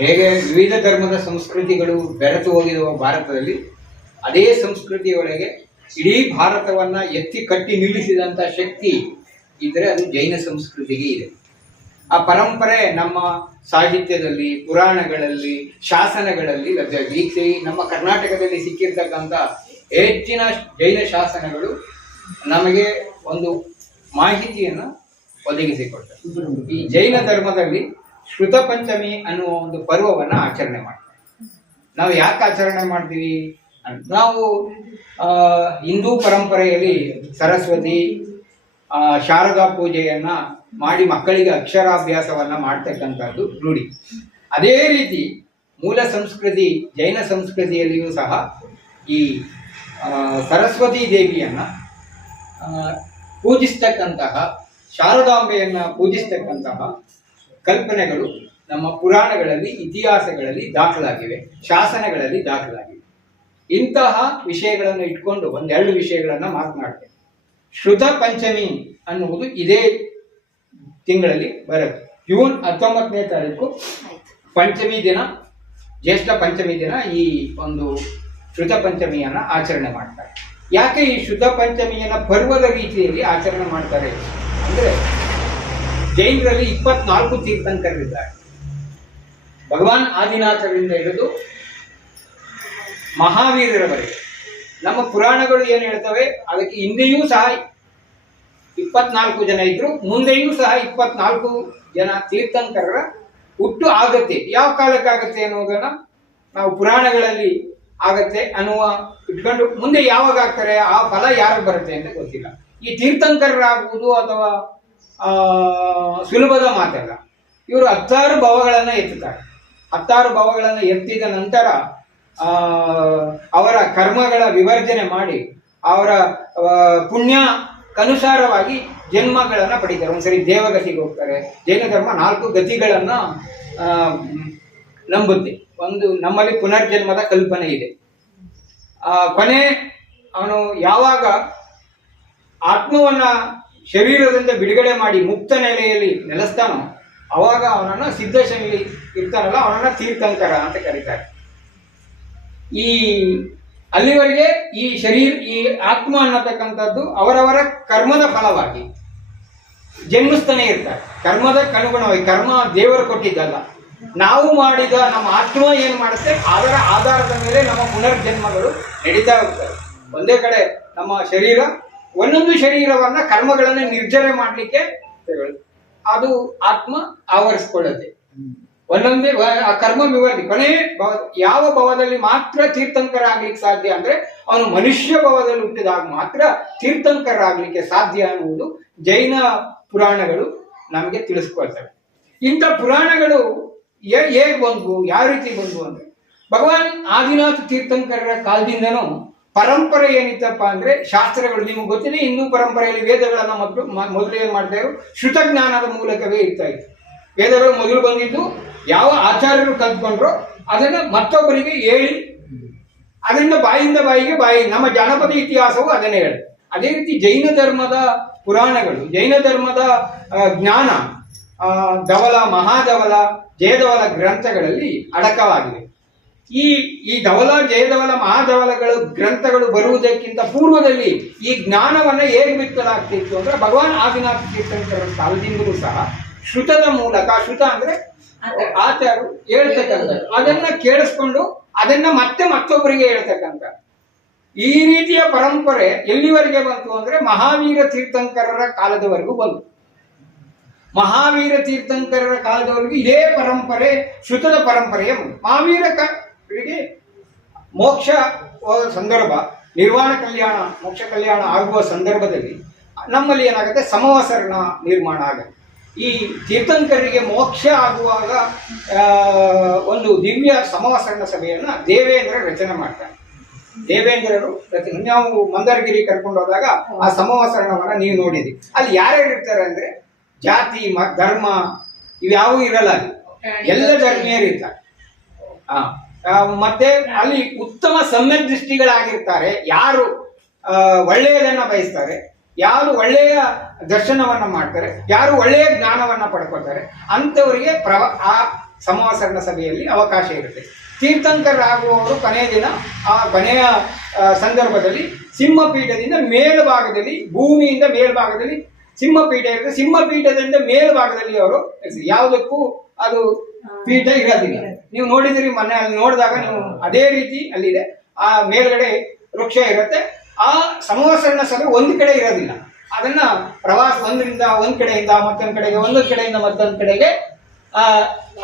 ಹೇಗೆ ವಿವಿಧ ಧರ್ಮದ ಸಂಸ್ಕೃತಿಗಳು ಬೆರೆತು ಹೋಗಿರುವ ಭಾರತದಲ್ಲಿ, ಅದೇ ಸಂಸ್ಕೃತಿಯೊಳಗೆ ಇಡೀ ಭಾರತವನ್ನ ಎತ್ತಿ ಕಟ್ಟಿ ನಿಲ್ಲಿಸಿದಂಥ ಶಕ್ತಿ ಇದ್ರೆ ಅದು ಜೈನ ಸಂಸ್ಕೃತಿಗೆ ಇದೆ. ಆ ಪರಂಪರೆ ನಮ್ಮ ಸಾಹಿತ್ಯದಲ್ಲಿ, ಪುರಾಣಗಳಲ್ಲಿ, ಶಾಸನಗಳಲ್ಲಿ ಲಭ್ಯವಿದೆ. ಈಗ ನಮ್ಮ ಕರ್ನಾಟಕದಲ್ಲಿ ಸಿಕ್ಕಿರ್ತಕ್ಕಂಥ ಹೆಚ್ಚಿನ ಜೈನ ಶಾಸನಗಳು ನಮಗೆ ಒಂದು ಮಾಹಿತಿಯನ್ನು ಒದಗಿಸಿಕೊಡ್ತವೆ. ಈ ಜೈನ ಧರ್ಮದಲ್ಲಿ ಶ್ರುತ ಪಂಚಮಿ ಅನ್ನುವ ಒಂದು ಪರ್ವವನ್ನು ಆಚರಣೆ ಮಾಡ್ತಾರೆ. ನಾವು ಯಾಕೆ ಆಚರಣೆ ಮಾಡ್ತೀವಿ? ನಾವು ಹಿಂದೂ ಪರಂಪರೆಯಲ್ಲಿ ಸರಸ್ವತಿ, ಶಾರದಾ ಪೂಜೆಯನ್ನ ಮಾಡಿ ಮಕ್ಕಳಿಗೆ ಅಕ್ಷರಾಭ್ಯಾಸವನ್ನ ಮಾಡ್ತಕ್ಕಂಥದ್ದು ರೂಢಿ. ಅದೇ ರೀತಿ ಮೂಲ ಸಂಸ್ಕೃತಿ ಜೈನ ಸಂಸ್ಕೃತಿಯಲ್ಲಿಯೂ ಸಹ ಈ ಸರಸ್ವತಿ ದೇವಿಯನ್ನ ಪೂಜಿಸ್ತಕ್ಕಂತಹ, ಶಾರದಾಂಬೆಯನ್ನ ಪೂಜಿಸ್ತಕ್ಕಂತಹ ಕಲ್ಪನೆಗಳು ನಮ್ಮ ಪುರಾಣಗಳಲ್ಲಿ, ಇತಿಹಾಸಗಳಲ್ಲಿ ದಾಖಲಾಗಿವೆ, ಶಾಸನಗಳಲ್ಲಿ ದಾಖಲಾಗಿವೆ. ಇಂತಹ ವಿಷಯಗಳನ್ನು ಇಟ್ಕೊಂಡು ಒಂದೆರಡು ವಿಷಯಗಳನ್ನು ಮಾತನಾಡ್ತೇನೆ. ಶ್ರುತ ಪಂಚಮಿ ಅನ್ನುವುದು ಇದೇ ತಿಂಗಳಲ್ಲಿ ಬರುತ್ತೆ. ಜೂನ್ 19ನೇ ತಾರೀಕು ಪಂಚಮಿ ದಿನ, ಜ್ಯೇಷ್ಠ ಪಂಚಮಿ ದಿನ ಈ ಒಂದು ಶ್ರುತ ಪಂಚಮಿಯನ್ನ ಆಚರಣೆ ಮಾಡ್ತಾರೆ. ಯಾಕೆ ಈ ಶ್ರುತ ಪಂಚಮಿಯನ್ನ ಪರ್ವದ ರೀತಿಯಲ್ಲಿ ಆಚರಣೆ ಮಾಡ್ತಾರೆ ಅಂದ್ರೆ, ಜೈನರಲ್ಲಿ 24 ತೀರ್ಥಂಕರಿದ್ದಾರೆ. ಭಗವಾನ್ ಆದಿನಾಥರಿಂದ ಹಿಡಿದು ಮಹಾವೀರರವರೆಗೆ. ನಮ್ಮ ಪುರಾಣಗಳು ಏನು ಹೇಳ್ತವೆ, ಅದಕ್ಕೆ ಹಿಂದೆಯೂ ಸಹ 24 ಜನ ಇದ್ರು, ಮುಂದೆಯೂ ಸಹ 24 ಜನ ತೀರ್ಥಂಕರರ ಹುಟ್ಟು ಆಗತ್ತೆ. ಯಾವ ಕಾಲಕ್ಕಾಗತ್ತೆ ಅನ್ನೋದನ್ನ ನಾವು ಪುರಾಣಗಳಲ್ಲಿ ಆಗತ್ತೆ ಅನ್ನುವ ಇಟ್ಕೊಂಡು, ಮುಂದೆ ಯಾವಾಗ ಆಗ್ತಾರೆ, ಆ ಫಲ ಯಾರು ಬರುತ್ತೆ ಅಂತ ಗೊತ್ತಿಲ್ಲ. ಈ ತೀರ್ಥಂಕರರಾಗುವುದು ಅಥವಾ ಸುಲಭದ ಮಾತಲ್ಲ. ಇವರು 10 ಭವಗಳನ್ನು ಎತ್ತುತ್ತಾರೆ. 10 ಭವಗಳನ್ನು ಎತ್ತಿದ ನಂತರ ಅವರ ಕರ್ಮಗಳ ವಿವರ್ಜನೆ ಮಾಡಿ ಅವರ ಪುಣ್ಯಕ್ಕನುಸಾರವಾಗಿ ಜನ್ಮಗಳನ್ನು ಪಡಿತಾರೆ. ಒಂದ್ಸರಿ ದೇವಗತಿಗೆ ಹೋಗ್ತಾರೆ. ಜೈನ ಧರ್ಮ 4 ಗತಿಗಳನ್ನ ನಂಬುತ್ತೆ. ಒಂದು, ನಮ್ಮಲ್ಲಿ ಪುನರ್ಜನ್ಮದ ಕಲ್ಪನೆ ಇದೆ. ಕೊನೆ ಅವನು ಯಾವಾಗ ಆತ್ಮವನ್ನ ಶರೀರದಿಂದ ಬಿಡುಗಡೆ ಮಾಡಿ ಮುಕ್ತ ನೆಲೆಯಲ್ಲಿ ನೆಲೆಸ್ತಾನೋ ಅವಾಗ ಅವನನ್ನ ಸಿದ್ಧಶೈಲಿ ಇರ್ತಾನಲ್ಲ, ಅವನನ್ನ ತೀರ್ಥಂಕರ ಅಂತ ಕರೀತಾರೆ. ಈ ಅಲ್ಲಿವರೆಗೆ ಈ ಈ ಆತ್ಮ ಅನ್ನತಕ್ಕಂಥದ್ದು ಅವರವರ ಕರ್ಮದ ಫಲವಾಗಿ ಜನ್ಮಿಸ್ತಾನೆ ಇರ್ತಾರೆ. ಕರ್ಮದಕ್ಕೆ ಅನುಗುಣವಾಗಿ, ಕರ್ಮ ದೇವರು ಕೊಟ್ಟಿದ್ದಲ್ಲ, ನಾವು ಮಾಡಿದ ನಮ್ಮ ಆತ್ಮ ಏನ್ ಮಾಡುತ್ತೆ ಅದರ ಆಧಾರದ ಮೇಲೆ ನಮ್ಮ ಪುನರ್ಜನ್ಮಗಳು ನಡೀತಾ ಹೋಗ್ತವೆ. ಒಂದೇ ಕಡೆ ನಮ್ಮ ಶರೀರ, ಒಂದೊಂದು ಶರೀರವನ್ನ ಕರ್ಮಗಳನ್ನು ನಿರ್ಜರೆ ಮಾಡಲಿಕ್ಕೆ ಅದು ಆತ್ಮ ಆವರಿಸ್ಕೊಳ್ಳುತ್ತೆ. ಒಂದೊಂದೇ ಆ ಕರ್ಮ ವಿವರ್ತಿ ಕೊನೆ ಯಾವ ಭವದಲ್ಲಿ ಮಾತ್ರ ತೀರ್ಥಂಕರ ಆಗ್ಲಿಕ್ಕೆ ಸಾಧ್ಯ ಅಂದ್ರೆ, ಅವನು ಮನುಷ್ಯ ಭವದಲ್ಲಿ ಹುಟ್ಟಿದಾಗ ಮಾತ್ರ ತೀರ್ಥಂಕರ ಆಗ್ಲಿಕ್ಕೆ ಸಾಧ್ಯ ಅನ್ನುವುದು ಜೈನ ಪುರಾಣಗಳು ನಮಗೆ ತಿಳಿಸ್ಕೊಳ್ತವೆ. ಇಂಥ ಪುರಾಣಗಳು ಹೇಗೆ ಬಂದ್ವು, ಯಾವ ರೀತಿ ಬಂದ್ವು ಅಂದ್ರೆ, ಭಗವಾನ್ ಆದಿನಾಥ ತೀರ್ಥಂಕರರ ಕಾಲದಿಂದನೂ ಪರಂಪರೆ ಏನಿತ್ತಪ್ಪ ಅಂದ್ರೆ, ಶಾಸ್ತ್ರಗಳು ನಿಮಗೆ ಗೊತ್ತಿದೆ, ಹಿಂದೂ ಪರಂಪರೆಯಲ್ಲಿ ವೇದಗಳನ್ನ ಮೊದಲು ಏನ್ ಮಾಡ್ತಾ ಇದ್ರು, ಶ್ರುತಜ್ಞಾನದ ಮೂಲಕವೇ ಇರ್ತಾ ಇತ್ತು. ವೇದಗಳು ಮೊದಲು ಬಂದಿದ್ದು ಯಾವ ಆಚಾರ್ಯರು ಕಲ್ತ್ಕೊಂಡ್ರು ಅದನ್ನ ಮತ್ತೊಬ್ಬರಿಗೆ ಹೇಳಿ, ಅದನ್ನ ಬಾಯಿಂದ ಬಾಯಿ ನಮ್ಮ ಜಾನಪದ ಇತಿಹಾಸವು ಅದನ್ನೇ ಹೇಳುತ್ತೆ. ಅದೇ ರೀತಿ ಜೈನ ಧರ್ಮದ ಪುರಾಣಗಳು, ಜೈನ ಧರ್ಮದ ಜ್ಞಾನ ಧವಲ, ಮಹಾಧವಲ, ಜಯಧವಲ ಗ್ರಂಥಗಳಲ್ಲಿ ಅಡಕವಾಗಿದೆ. ಈ ಧವಲ, ಜಯಧವಲ, ಮಹಾಧವಲಗಳು ಗ್ರಂಥಗಳು ಬರುವುದಕ್ಕಿಂತ ಪೂರ್ವದಲ್ಲಿ ಈ ಜ್ಞಾನವನ್ನ ಹೇಗೆ ಬಿತ್ತಲಾಗ್ತಿತ್ತು ಅಂದ್ರೆ, ಭಗವಾನ್ ಆದಿನಾಥ ತೀರ್ಥಂಕರ ಕಾಲದಿಂದಲೂ ಸಹ ಶ್ರುತದ ಮೂಲಕ, ಶ್ರುತ ಅಂದ್ರೆ ಆಚಾರ್ಯರು ಹೇಳ್ತಕ್ಕಂಥ, ಅದನ್ನ ಕೇಳಿಸ್ಕೊಂಡು ಅದನ್ನ ಮತ್ತೊಬ್ಬರಿಗೆ ಹೇಳ್ತಕ್ಕಂಥ ಈ ರೀತಿಯ ಪರಂಪರೆ ಎಲ್ಲಿವರೆಗೆ ಬಂತು ಅಂದ್ರೆ, ಮಹಾವೀರ ತೀರ್ಥಂಕರರ ಕಾಲದವರೆಗೂ ಬಂತು. ಮಹಾವೀರ ತೀರ್ಥಂಕರರ ಕಾಲದವರೆಗೂ ಇದೇ ಪರಂಪರೆ, ಶ್ರುತದ ಪರಂಪರೆಯೇ ಬಂತು. ಮಹಾವೀರರಿಗೆ ಮೋಕ್ಷ ಸಂದರ್ಭ, ನಿರ್ವಾಣ ಕಲ್ಯಾಣ, ಮೋಕ್ಷ ಕಲ್ಯಾಣ ಆಗುವ ಸಂದರ್ಭದಲ್ಲಿ ನಮ್ಮಲ್ಲಿ ಏನಾಗುತ್ತೆ, ಸಮವಸರಣ ನಿರ್ಮಾಣ ಆಗುತ್ತೆ. ಈ ತೀರ್ಥಂಕರಿಗೆ ಮೋಕ್ಷ ಆಗುವಾಗ ಒಂದು ದಿವ್ಯ ಸಮವಸರಣ ಸಭೆಯನ್ನ ದೇವೇಂದ್ರ ರಚನೆ ಮಾಡ್ತಾರೆ. ದೇವೇಂದ್ರರು ರಚನೆ, ನಾವು ಮಂದರಗಿರಿ ಕರ್ಕೊಂಡು ಹೋದಾಗ ಆ ಸಮವಸರಣವನ್ನ ನೀವು ನೋಡಿದ್ರಿ. ಅಲ್ಲಿ ಯಾರ್ಯಾರು ಇರ್ತಾರೆ ಅಂದ್ರೆ, ಜಾತಿ ಧರ್ಮ ಇವ್ಯಾವೂ ಇರಲ್ಲ, ಅಲ್ಲಿ ಎಲ್ಲ ಧರ್ಮೀಯರು ಇರ್ತಾರೆ. ಮತ್ತೆ ಅಲ್ಲಿ ಉತ್ತಮ ಸಮ್ಯಕ್ ದೃಷ್ಟಿಗಳಾಗಿರ್ತಾರೆ. ಯಾರು ಒಳ್ಳೆಯದನ್ನ ಬಯಸ್ತಾರೆ, ಯಾರು ಒಳ್ಳೆಯ ದರ್ಶನವನ್ನ ಮಾಡ್ತಾರೆ, ಯಾರು ಒಳ್ಳೆಯ ಜ್ಞಾನವನ್ನ ಪಡ್ಕೊತಾರೆ, ಅಂಥವರಿಗೆ ಆ ಸಂವತ್ಸರಣ ಸಭೆಯಲ್ಲಿ ಅವಕಾಶ ಇರುತ್ತೆ. ತೀರ್ಥಂಕರಾಗುವವರು ಕೊನೆಯ ದಿನ ಆ ಕೊನೆಯ ಸಂದರ್ಭದಲ್ಲಿ ಸಿಂಹಪೀಠದಿಂದ ಮೇಲ್ಭಾಗದಲ್ಲಿ, ಭೂಮಿಯಿಂದ ಮೇಲ್ಭಾಗದಲ್ಲಿ ಸಿಂಹಪೀಠ ಇರುತ್ತೆ. ಸಿಂಹಪೀಠದಿಂದ ಮೇಲ್ಭಾಗದಲ್ಲಿ ಅವರು ಯಾವುದಕ್ಕೂ ಅದು ಪೀಠ ಇರೋದಿಲ್ಲ. ನೀವು ನೋಡಿದಿರಿ ಮೊನ್ನೆ ಅಲ್ಲಿ ನೋಡಿದಾಗ ನೀವು ಅದೇ ರೀತಿ ಅಲ್ಲಿದೆ. ಆ ಮೇಲ್ಗಡೆ ವೃಕ್ಷ ಇರುತ್ತೆ. ಆ ಸಂವತ್ಸರಣ ಸಭೆ ಒಂದು ಕಡೆ ಇರೋದಿಲ್ಲ. ಅದನ್ನ ಪ್ರವಾಸ ಒಂದ್ ಕಡೆಯಿಂದ ಮತ್ತೊಂದು ಕಡೆಗೆ, ಒಂದೊಂದು ಕಡೆಯಿಂದ ಮತ್ತೊಂದು ಕಡೆಗೆ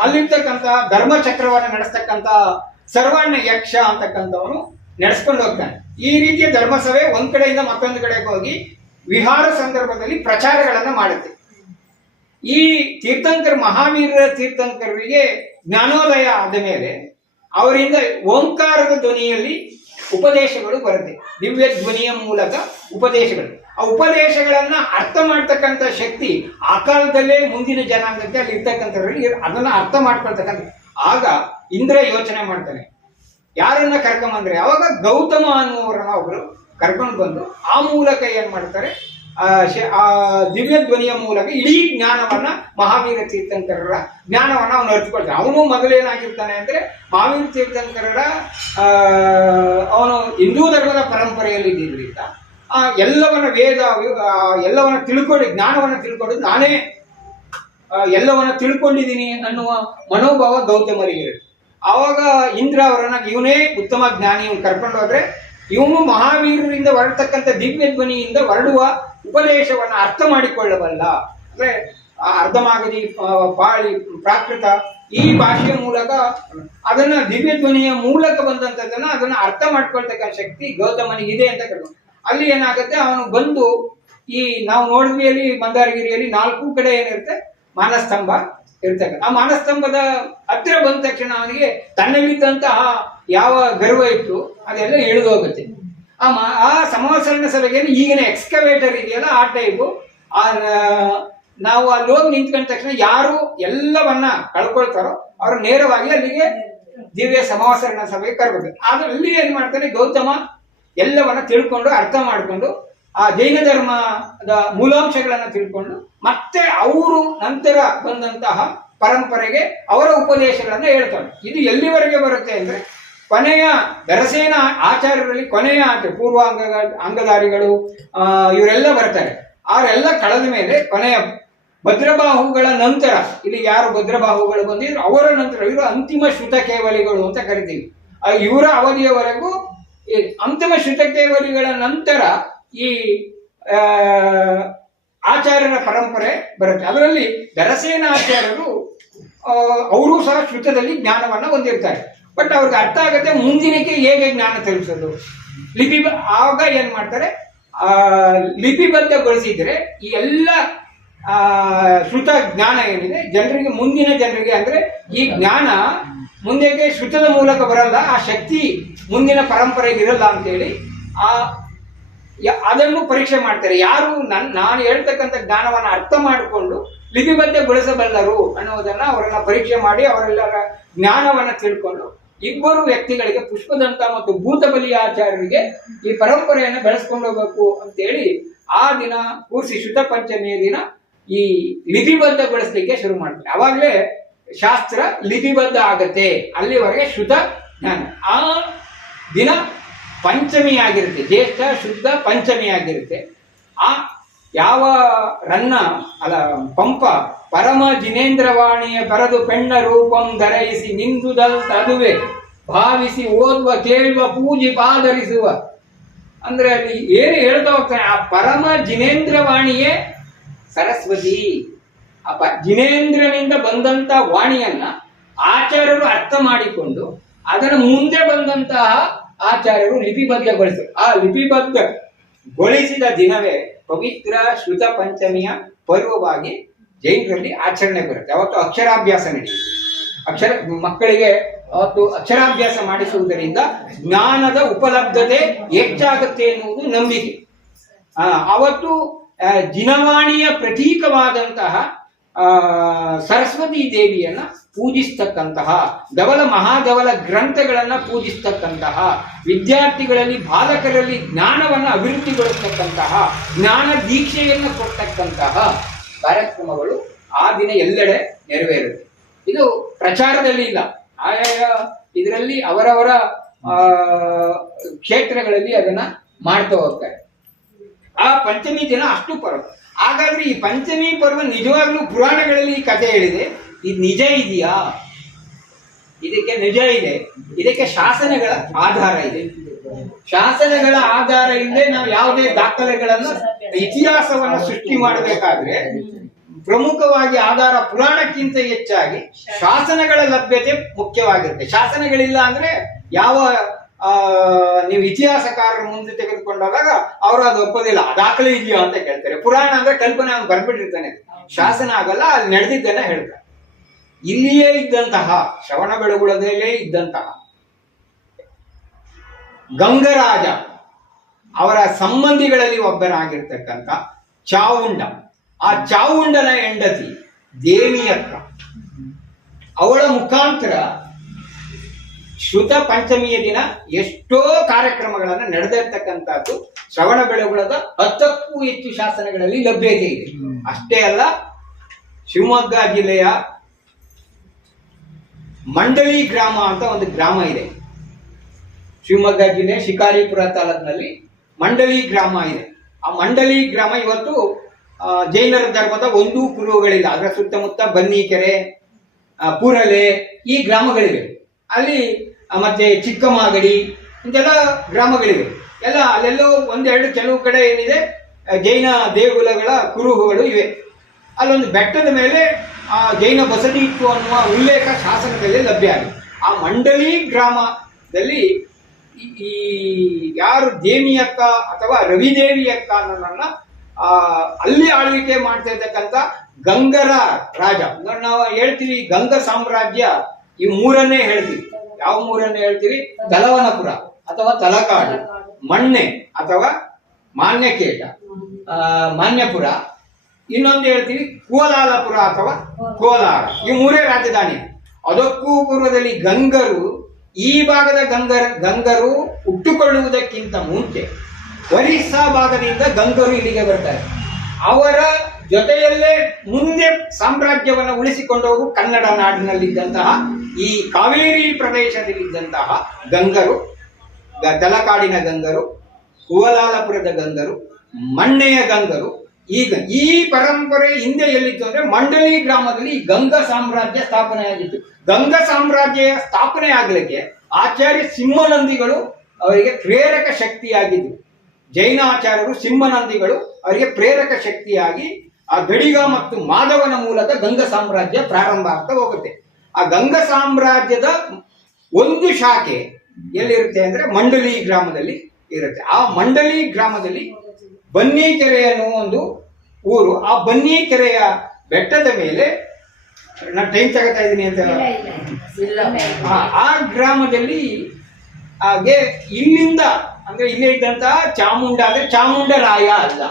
ಅಲ್ಲಿರ್ತಕ್ಕಂಥ ಧರ್ಮಚಕ್ರವನ್ನು ನಡೆಸ್ತಕ್ಕಂಥ ಸರ್ವಣ್ಣ ಯಕ್ಷ ಅಂತಕ್ಕಂಥವನು ನಡೆಸ್ಕೊಂಡು ಹೋಗ್ತಾನೆ. ಈ ರೀತಿಯ ಧರ್ಮಸಭೆ ಒಂದ್ ಕಡೆಯಿಂದ ಮತ್ತೊಂದು ಕಡೆಗೆ ಹೋಗಿ ವಿಹಾರ ಸಂದರ್ಭದಲ್ಲಿ ಪ್ರಚಾರಗಳನ್ನ ಮಾಡುತ್ತೆ. ಈ ಮಹಾವೀರ ತೀರ್ಥಂಕರರಿಗೆ ಜ್ಞಾನೋದಯ ಆದ ಮೇಲೆ ಅವರಿಂದ ಓಂಕಾರದ ಧ್ವನಿಯಲ್ಲಿ ಉಪದೇಶಗಳು ಬರುತ್ತೆ. ದಿವ್ಯ ಧ್ವನಿಯ ಮೂಲಕ ಉಪದೇಶಗಳು. ಆ ಉಪದೇಶಗಳನ್ನ ಅರ್ಥ ಮಾಡ್ತಕ್ಕಂಥ ಶಕ್ತಿ ಆ ಕಾಲದಲ್ಲೇ ಮುಂದಿನ ಜನಾಂಗಕ್ಕೆ ಅಲ್ಲಿ ಇರ್ತಕ್ಕಂಥವ್ರಿಗೆ ಅದನ್ನ ಅರ್ಥ ಮಾಡ್ಕೊಳ್ತಕ್ಕಂಥ. ಆಗ ಇಂದ್ರ ಯೋಚನೆ ಮಾಡ್ತಾನೆ, ಯಾರನ್ನ ಕರ್ಕೊಂಬಂದ್ರೆ ಅವಾಗ ಗೌತಮ ಅನ್ನುವರನ್ನ ಒಬ್ರು ಕರ್ಕೊಂಡು ಬಂದು ಆ ಮೂಲಕ ಏನ್ ಮಾಡ್ತಾರೆ, ಆ ದಿವ್ಯ ಧ್ವನಿಯ ಮೂಲಕ ಇಡೀ ಜ್ಞಾನವನ್ನ ಮಹಾವೀರ ತೀರ್ಥಂಕರರ ಜ್ಞಾನವನ್ನ ಅವನು ಅರಿತುಕೊಳ್ತಾನೆ. ಅವನು ಮೊದಲೇನಾಗಿರ್ತಾನೆ ಅಂದ್ರೆ ಮಹಾವೀರ ತೀರ್ಥಂಕರರ ಅವನು ಹಿಂದೂ ಧರ್ಮದ ಪರಂಪರೆಯಲ್ಲಿ ಇದ್ದಿದ್ದರಿಂದ ಎಲ್ಲವನ್ನ ವೇದ ಎಲ್ಲವನ್ನ ತಿಳ್ಕೊಂಡು ಜ್ಞಾನವನ್ನ ತಿಳ್ಕೊಂಡು ನಾನೇ ಎಲ್ಲವನ್ನ ತಿಳ್ಕೊಂಡಿದ್ದೀನಿ ಅನ್ನುವ ಮನೋಭಾವ ಗೌತಮರಿಗಿರುತ್ತೆ. ಆವಾಗ ಇಂದ್ರ ಅವರನ್ನ ಇವನೇ ಉತ್ತಮ ಜ್ಞಾನಿ, ಇವನು ಕರ್ಕೊಂಡು ಹೋದ್ರೆ ಇವನು ಮಹಾವೀರರಿಂದ ಹೊರಡ್ತಕ್ಕಂಥ ದಿವ್ಯ ಧ್ವನಿಯಿಂದ ಹೊರಡುವ ಉಪದೇಶವನ್ನ ಅರ್ಥ ಮಾಡಿಕೊಳ್ಳಬಲ್ಲ. ಅಂದ್ರೆ ಅರ್ಧಮಾಗದಿ, ಪಾಳಿ, ಪ್ರಾಕೃತ ಈ ಭಾಷೆಯ ಮೂಲಕ ಅದನ್ನ ದಿವ್ಯ ಧ್ವನಿಯ ಮೂಲಕ ಬಂದಂತದನ್ನ ಅದನ್ನ ಅರ್ಥ ಮಾಡ್ಕೊಳ್ತಕ್ಕಂಥ ಶಕ್ತಿ ಗೌತಮನಿಗಿದೆ ಅಂತ ಕರ್ಕೊಂಡು ಅಲ್ಲಿ ಏನಾಗುತ್ತೆ, ಅವನು ಬಂದು ಈ ನಾವು ನೋಡಿದ್ವಿ ಅಲ್ಲಿ ಮಂದಾರಗಿರಿಯಲ್ಲಿ 4 ಕಡೆ ಏನಿರುತ್ತೆ ಮಾನಸ್ತಂಭ ಇರ್ತಕ್ಕಂಥ ಆ ಮಾನಸ್ತಂಭದ ಹತ್ತಿರ ಬಂದ ತಕ್ಷಣ ಅವನಿಗೆ ತನ್ನಲ್ಲಿದ್ದಂತಹ ಯಾವ ಗರ್ವ ಇತ್ತು ಅದೆಲ್ಲ ಇಳಿದು ಹೋಗುತ್ತೆ. ಆ ಸಂವತ್ಸರಣ ಸಭೆಗೆ ಈಗಿನ ಎಕ್ಸ್ಕವೇಟರ್ ಇದೆಯಲ್ಲ ಆ ಟೈಪು ನಾವು ಅಲ್ಲಿ ಹೋಗಿ ನಿಂತ್ಕೊಂಡ ತಕ್ಷಣ ಯಾರು ಎಲ್ಲವನ್ನ ಕಳ್ಕೊಳ್ತಾರೋ ಅವರು ನೇರವಾಗಿ ಅಲ್ಲಿಗೆ ದಿವ್ಯ ಸಂವತ್ಸರಣ ಸಭೆಗೆ ಕರ್ಬೇಕು. ಆದ್ರೆ ಅಲ್ಲಿ ಏನ್ ಮಾಡ್ತಾನೆ ಗೌತಮ ಎಲ್ಲವನ್ನ ತಿಳ್ಕೊಂಡು ಅರ್ಥ ಮಾಡಿಕೊಂಡು ಆ ಜೈನ ಧರ್ಮದ ಮೂಲಾಂಶಗಳನ್ನ ತಿಳ್ಕೊಂಡು ಮತ್ತೆ ಅವರು ನಂತರ ಬಂದಂತಹ ಪರಂಪರೆಗೆ ಅವರ ಉಪದೇಶಗಳನ್ನ ಹೇಳ್ತಾರೆ. ಇದು ಎಲ್ಲಿವರೆಗೆ ಬರುತ್ತೆ ಅಂದ್ರೆ ಕೊನೆಯ ದರಸೇನ ಆಚಾರ್ಯರಲ್ಲಿ ಕೊನೆಯ ಅಂಗಧಾರಿಗಳು ಇವರೆಲ್ಲ ಬರ್ತಾರೆ. ಅವರೆಲ್ಲ ಕಳೆದ ಮೇಲೆ ಕೊನೆಯ ಭದ್ರಬಾಹುಗಳ ನಂತರ ಇಲ್ಲಿ ಯಾರು ಭದ್ರಬಾಹುಗಳು ಬಂದಿದ್ರು ಅವರ ನಂತರ ಇವರು ಅಂತಿಮ ಶ್ರುತ ಕೇವಲಿಗಳು ಅಂತ ಕರಿತೀವಿ. ಇವರ ಅವಧಿಯವರೆಗೂ ಅಂತಿಮ ಶ್ರುತ ಕೇವಲಿಗಳ ನಂತರ ಈ ಆಚಾರ್ಯರ ಪರಂಪರೆ ಬರುತ್ತೆ. ಅದರಲ್ಲಿ ದರಸೇನ ಆಚಾರ್ಯರು ಅವರು ಸಹ ಶ್ರುತದಲ್ಲಿ ಜ್ಞಾನವನ್ನ ಹೊಂದಿರ್ತಾರೆ. ಬಟ್ ಅವ್ರಿಗೆ ಅರ್ಥ ಆಗುತ್ತೆ ಮುಂದಿನಕ್ಕೆ ಹೇಗೆ ಜ್ಞಾನ ತಿಳಿಸೋದು. ಆವಾಗ ಏನ್ ಮಾಡ್ತಾರೆ, ಲಿಪಿಬದ್ಧಗೊಳಿಸಿದ್ರೆ ಈ ಎಲ್ಲ ಶ್ರುತ ಜ್ಞಾನ ಏನಿದೆ ಜನರಿಗೆ ಮುಂದಿನ ಜನರಿಗೆ ಅಂದ್ರೆ ಈ ಜ್ಞಾನ ಮುಂದೆಗೆ ಶ್ರುತದ ಮೂಲಕ ಬರಲ್ಲ, ಆ ಶಕ್ತಿ ಮುಂದಿನ ಪರಂಪರೆಗೆ ಇರಲ್ಲ ಅಂತೇಳಿ ಅದನ್ನು ಪರೀಕ್ಷೆ ಮಾಡ್ತಾರೆ. ಯಾರು ನಾನು ಹೇಳ್ತಕ್ಕಂಥ ಜ್ಞಾನವನ್ನು ಅರ್ಥ ಮಾಡಿಕೊಂಡು ಲಿಪಿಬದ್ಧಗೊಳಿಸಬಲ್ಲರು ಅನ್ನೋದನ್ನ ಅವರನ್ನ ಪರೀಕ್ಷೆ ಮಾಡಿ ಅವರೆಲ್ಲರ ಜ್ಞಾನವನ್ನ ತಿಳ್ಕೊಂಡು ಇಬ್ಬರು ವ್ಯಕ್ತಿಗಳಿಗೆ ಪುಷ್ಪದಂತ ಮತ್ತು ಭೂತಬಲಿ ಆಚಾರ್ಯರಿಗೆ ಈ ಪರಂಪರೆಯನ್ನು ಬೆಳೆಸ್ಕೊಂಡು ಹೋಗ್ಬೇಕು ಅಂತೇಳಿ ಆ ದಿನ ಕೂರಿಸಿ ಶ್ರುತ ಪಂಚಮಿಯ ದಿನ ಈ ಲಿಪಿಬದ್ಧಗೊಳಿಸ್ಲಿಕ್ಕೆ ಶುರು ಮಾಡ್ತಾರೆ. ಅವಾಗಲೇ ಶಾಸ್ತ್ರ ಲಿಪಿಬದ್ಧ ಆಗತ್ತೆ. ಅಲ್ಲಿವರೆಗೆ ಶ್ರುತ ಜ್ಞಾನ. ಆ ದಿನ ಪಂಚಮಿ ಆಗಿರುತ್ತೆ, ಜ್ಯೇಷ್ಠ ಶುದ್ಧ ಪಂಚಮಿ ಆಗಿರುತ್ತೆ. ಆ ಯಾವ ಪಂಪ ಪರಮ ಜಿನೇಂದ್ರವಾಣಿಯ ಬರದು ಪೆಣ್ಣ ರೂಪಂ ಧರಯಿಸಿ ನಿಂದುದಲ್ ತದುವೆ ಭಾವಿಸಿ ಓದುವ ಕೇಳುವ ಪೂಜಿ ಪಾದರಿಸುವ ಅಂದ್ರೆ ಅಲ್ಲಿ ಏನು ಹೇಳ್ತಾ ಹೋಗ್ತಾನೆ, ಆ ಪರಮ ಜಿನೇಂದ್ರವಾಣಿಯೇ ಸರಸ್ವತಿ. ಜಿನೇಂದ್ರನಿಂದ ಬಂದಂತ ವಾಣಿಯನ್ನ ಆಚಾರ್ಯರು ಅರ್ಥ ಮಾಡಿಕೊಂಡು ಅದನ್ನು ಮುಂದೆ ಬಂದಂತಹ ಆಚಾರ್ಯರು ಲಿಪಿಬದ್ಧಗೊಳಿಸಿದರು. ಆ ಲಿಪಿಬದ್ಧಗೊಳಿಸಿದ ದಿನವೇ ಪವಿತ್ರ ಶ್ರುತ ಪಂಚಮಿಯ ಪರ್ವವಾಗಿ ಜೈನರಲ್ಲಿ ಆಚರಣೆ ಬರುತ್ತೆ. ಅವತ್ತು ಅಕ್ಷರಾಭ್ಯಾಸ ನಡೆಯುತ್ತೆ. ಮಕ್ಕಳಿಗೆ ಅವತ್ತು ಅಕ್ಷರಾಭ್ಯಾಸ ಮಾಡಿಸುವುದರಿಂದ ಜ್ಞಾನದ ಉಪಲಬ್ಧತೆ ಹೆಚ್ಚಾಗುತ್ತೆ ಎನ್ನುವುದು ನಂಬಿಕೆ. ಅವತ್ತು ಜಿನವಾಣಿಯ ಪ್ರತೀಕವಾದಂತಹ ಸರಸ್ವತಿ ದೇವಿಯನ್ನ ಪೂಜಿಸ್ತಕ್ಕಂತಹ ಮಹಾಧವಲ ಗ್ರಂಥಗಳನ್ನ ಪೂಜಿಸ್ತಕ್ಕಂತಹ ವಿದ್ಯಾರ್ಥಿಗಳಲ್ಲಿ ಬಾಲಕರಲ್ಲಿ ಜ್ಞಾನವನ್ನ ಅಭಿವೃದ್ಧಿಗೊಳಿಸ್ತಕ್ಕಂತಹ ಜ್ಞಾನ ದೀಕ್ಷೆಯನ್ನು ಕೊಡ್ತಕ್ಕಂತಹ ಕಾರ್ಯಕ್ರಮಗಳು ಆ ದಿನ ಎಲ್ಲೆಡೆ ನೆರವೇರುತ್ತೆ. ಇದು ಪ್ರಚಾರದಲ್ಲಿ ಇಲ್ಲ. ಆಯಾಯ ಇದರಲ್ಲಿ ಅವರವರ ಕ್ಷೇತ್ರಗಳಲ್ಲಿ ಅದನ್ನ ಮಾಡ್ತಾ ಹೋಗ್ತಾರೆ. ಆ ಪಂಚಮಿ ದಿನ ಅಷ್ಟು ಪರ್ವ. ಹಾಗಾದ್ರೆ ಈ ಪಂಚಮಿ ಪರ್ವ ನಿಜವಾಗ್ಲೂ ಪುರಾಣಗಳಲ್ಲಿ ಈ ಕಥೆ ಹೇಳಿದೆ, ಇದು ನಿಜ ಇದೆಯಾ? ಇದಕ್ಕೆ ನಿಜ ಇದೆ, ಇದಕ್ಕೆ ಶಾಸನಗಳ ಆಧಾರ ಇದೆ. ಶಾಸನಗಳ ಆಧಾರ ಇಲ್ಲದೆ ನಾವು ಯಾವುದೇ ದಾಖಲೆಗಳನ್ನು ಇತಿಹಾಸವನ್ನ ಸೃಷ್ಟಿ ಮಾಡಬೇಕಾದ್ರೆ ಪ್ರಮುಖವಾಗಿ ಆಧಾರ ಪುರಾಣಕ್ಕಿಂತ ಹೆಚ್ಚಾಗಿ ಶಾಸನಗಳ ಲಭ್ಯತೆ ಮುಖ್ಯವಾಗಿರುತ್ತೆ. ಶಾಸನಗಳಿಲ್ಲ ಅಂದ್ರೆ ಯಾವ ನೀವು ಇತಿಹಾಸಕಾರರ ಮುಂದೆ ತೆಗೆದುಕೊಂಡಾಗ ಅವರು ಅದು ಒಪ್ಪೋದಿಲ್ಲ. ದಾಖಲೆ ಇದೆಯಾ ಅಂತ ಕೇಳ್ತಾರೆ. ಪುರಾಣ ಅಂದ್ರೆ ಕಲ್ಪನೆ ಅವ್ನು ಬರ್ಬಿಟ್ಟಿರ್ತಾನೆ, ಶಾಸನ ಆಗಲ್ಲ, ಅಲ್ಲಿ ನಡೆದಿದ್ದನ್ನ ಹೇಳ್ತಾರೆ. ಇಲ್ಲಿಯೇ ಇದ್ದಂತಹ ಶ್ರವಣಬೆಳಗೊಳದಲ್ಲೇ ಇದ್ದಂತಹ ಗಂಗರಾಜ ಅವರ ಸಂಬಂಧಿಗಳಲ್ಲಿ ಒಬ್ಬನಾಗಿರ್ತಕ್ಕಂಥ ಚಾವುಂಡ, ಆ ಚಾವುಂಡನ ಹೆಂಡತಿ ದೇವಿಯಕ್ಕ, ಅವಳ ಮುಖಾಂತರ ಶ್ರುತ ಪಂಚಮಿಯ ದಿನ ಎಷ್ಟೋ ಕಾರ್ಯಕ್ರಮಗಳನ್ನು ನಡೆದಿರ್ತಕ್ಕಂಥದ್ದು ಶ್ರವಣಬೆಳಗೊಳದ 10ಕ್ಕೂ ಹೆಚ್ಚು ಶಾಸನಗಳಲ್ಲಿ ಲಭ್ಯತೆ ಇದೆ. ಅಷ್ಟೇ ಅಲ್ಲ, ಶಿವಮೊಗ್ಗ ಜಿಲ್ಲೆಯ ಮಂಡಳಿ ಗ್ರಾಮ ಅಂತ ಒಂದು ಗ್ರಾಮ ಇದೆ. ಶಿವಮೊಗ್ಗ ಜಿಲ್ಲೆ ಶಿಕಾರಿಪುರ ತಾಲೂಕಿನಲ್ಲಿ ಮಂಡಳಿ ಗ್ರಾಮ ಇದೆ. ಆ ಮಂಡಳಿ ಗ್ರಾಮ ಇವತ್ತು ಜೈನರ ಧರ್ಮದ ಒಂದು ಕುರುಹುಗಳಿಲ್ಲ. ಅದರ ಸುತ್ತಮುತ್ತ ಬನ್ನಿಕೆರೆ, ಪೂರಲೆ ಈ ಗ್ರಾಮಗಳಿವೆ. ಅಲ್ಲಿ ಮತ್ತೆ ಚಿಕ್ಕಮಾಗಡಿ ಇಂತೆಲ್ಲ ಗ್ರಾಮಗಳಿವೆ. ಎಲ್ಲ ಅಲ್ಲೆಲ್ಲೋ ಒಂದೆರಡು ಕೆಲವು ಕಡೆ ಏನಿದೆ ಜೈನ ದೇಗುಲಗಳ ಕುರುಹುಗಳು ಇವೆ. ಅಲ್ಲೊಂದು ಬೆಟ್ಟದ ಮೇಲೆ ಆ ಜೈನ ಬಸದಿ ಇತ್ತು ಅನ್ನುವ ಉಲ್ಲೇಖ ಶಾಸನದಲ್ಲಿ ಲಭ್ಯ ಆಗಿದೆ. ಆ ಮಂಡಳಿ ಗ್ರಾಮದಲ್ಲಿ ಈ ಯಾರು ದೇವಿಯಕ್ಕ ಅಥವಾ ರವಿದೇವಿಯಕ್ಕ ಅನ್ನೋದನ್ನ ಅಲ್ಲಿ ಆಳ್ವಿಕೆ ಮಾಡ್ತಾ ಇರ್ತಕ್ಕಂಥ ಗಂಗರ ರಾಜ. ನಾವು ಹೇಳ್ತೀವಿ ಗಂಗ ಸಾಮ್ರಾಜ್ಯ, ಈ ಮೂರನ್ನೇ ಹೇಳ್ತೀವಿ. ಯಾವ ಮೂರನ್ನೇ ಹೇಳ್ತೀವಿ? ತಲವನಪುರ ಅಥವಾ ತಲಕಾಡು, ಮಣ್ಣೆ ಅಥವಾ ಮಾನ್ಯಕೇಟ, ಮಾನ್ಯಪುರ, ಇನ್ನೊಂದು ಹೇಳ್ತೀವಿ ಕೋಲಾಲಪುರ ಅಥವಾ ಕೋಲಾರ. ಈ ಮೂರೇ ರಾಜಧಾನಿ. ಅದಕ್ಕೂ ಪೂರ್ವದಲ್ಲಿ ಗಂಗರು, ಈ ಭಾಗದ ಗಂಗರು ಹುಟ್ಟುಕೊಳ್ಳುವುದಕ್ಕಿಂತ ಮುಂಚೆ ಒರಿಸ್ಸಾ ಭಾಗದಿಂದ ಗಂಗರು ಇಲ್ಲಿಗೆ ಬರ್ತಾರೆ. ಅವರ ಜೊತೆಯಲ್ಲೇ ಮುಂದೆ ಸಾಮ್ರಾಜ್ಯವನ್ನು ಉಳಿಸಿಕೊಂಡವರು ಕನ್ನಡ ನಾಡಿನಲ್ಲಿದ್ದಂತಹ ಈ ಕಾವೇರಿ ಪ್ರದೇಶದಲ್ಲಿದ್ದಂತಹ ಗಂಗರು, ತಲಕಾಡಿನ ಗಂಗರು, ಕೋಲಾಲಪುರದ ಗಂಗರು, ಮಣ್ಣೆಯ ಗಂಗರು. ಈಗ ಈ ಪರಂಪರೆ ಹಿಂದೆ ಎಲ್ಲಿತ್ತು ಅಂದ್ರೆ ಮಂಡಳಿ ಗ್ರಾಮದಲ್ಲಿ ಗಂಗಾ ಸಾಮ್ರಾಜ್ಯ ಸ್ಥಾಪನೆಯಾಗಿತ್ತು. ಗಂಗಾ ಸಾಮ್ರಾಜ್ಯ ಸ್ಥಾಪನೆ ಆಗಲಿಕ್ಕೆ ಆಚಾರ್ಯ ಸಿಂಹನಂದಿಗಳು ಅವರಿಗೆ ಪ್ರೇರಕ ಶಕ್ತಿಯಾಗಿದ್ದು. ಜೈನ ಆಚಾರ್ಯರು ಸಿಂಹನಂದಿಗಳು ಅವರಿಗೆ ಪ್ರೇರಕ ಶಕ್ತಿಯಾಗಿ ಆ ಗಡಿಗ ಮತ್ತು ಮಾಧವನ ಮೂಲಕ ಗಂಗಾ ಸಾಮ್ರಾಜ್ಯ ಪ್ರಾರಂಭ ಆಗ್ತಾ ಹೋಗುತ್ತೆ. ಆ ಗಂಗಾ ಸಾಮ್ರಾಜ್ಯದ ಒಂದು ಶಾಖೆ ಎಲ್ಲಿರುತ್ತೆ ಅಂದ್ರೆ ಮಂಡಳಿ ಗ್ರಾಮದಲ್ಲಿ ಇರುತ್ತೆ. ಆ ಮಂಡಳಿ ಗ್ರಾಮದಲ್ಲಿ ಬನ್ನಿಕೆರೆ ಅನ್ನುವ ಒಂದು ಊರು. ಆ ಬನ್ನಿಕೆರೆಯ ಬೆಟ್ಟದ ಮೇಲೆ, ನಾನು ಟೈಮ್ ತಗೋತಾ ಇದ್ದೀನಿ ಅಂತ, ಆ ಗ್ರಾಮದಲ್ಲಿ ಹಾಗೆ ಇಲ್ಲಿಂದ ಅಂದ್ರೆ ಇಲ್ಲೇ ಇದ್ದಂತಹ ಚಾಮುಂಡ ಅಂದ್ರೆ ಚಾಮುಂಡರಾಯ ಅಲ್ಲ,